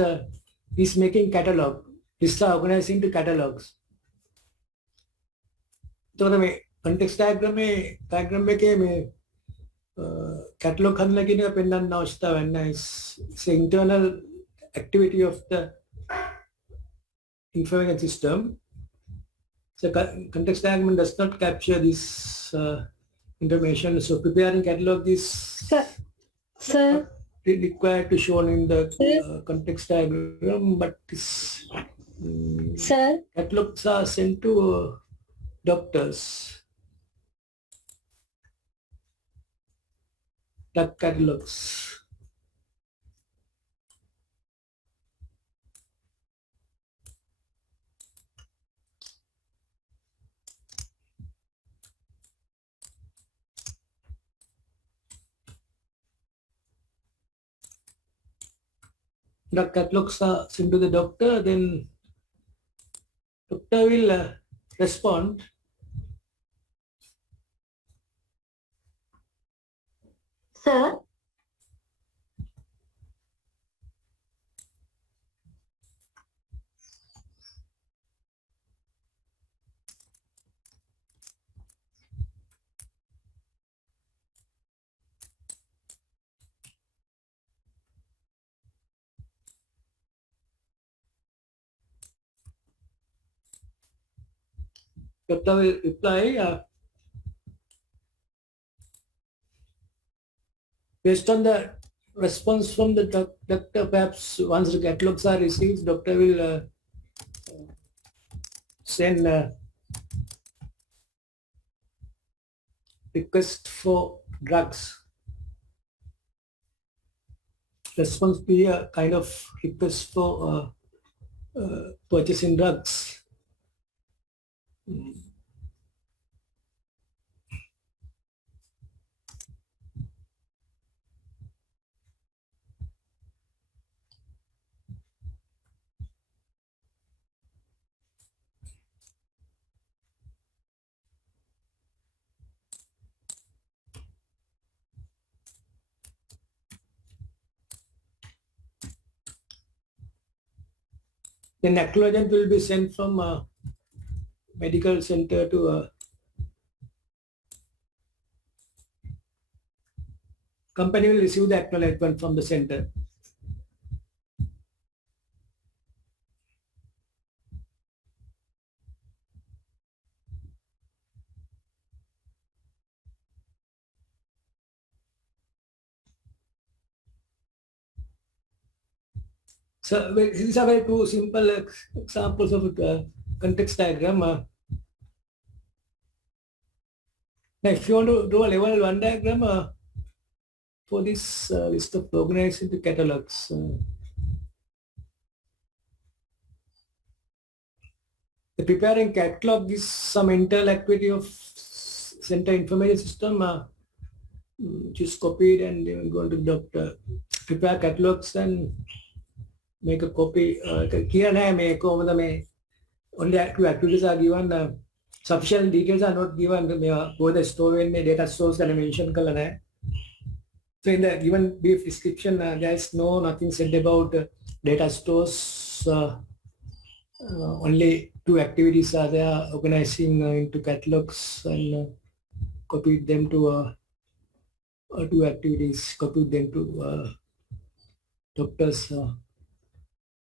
is making catalog. Lists are organized into catalogs. तो मैं context diagram එකේ මේ catalog හදලා කියන එක පෙන්වන්න අවශ්‍යතාවයක් නැහැ. It's an internal activity of the information system. So context diagram does not capture this information. So preparing catalog is Sir, required to shown in the context diagram, but this sir, catalogs are sent to doctors. Drug catalogs. Drug catalogs are sent to the doctor, then doctor will respond. sir, Doctor will reply based on the response from the doctor. Perhaps once the catalogs are received, doctor will send request for drugs. Response be a kind of request for purchasing drugs. Then acknowledgement will be sent from medical center to company will receive the acknowledgement from the center. So these are very two simple examples of context diagram. Now, if you want to do a level 1 diagram for this list of organized into catalogs, the preparing catalog is some internal activity of center information system, which is copied, and you're going to prepare catalogs and make a copy. Only activities are given. Sufficient details are not given. Both the store and the data source and mention. So in the given brief description, there is nothing said about data stores. Only two activities are there: organizing into catalogs and copied them to two activities. Copied them to doctors.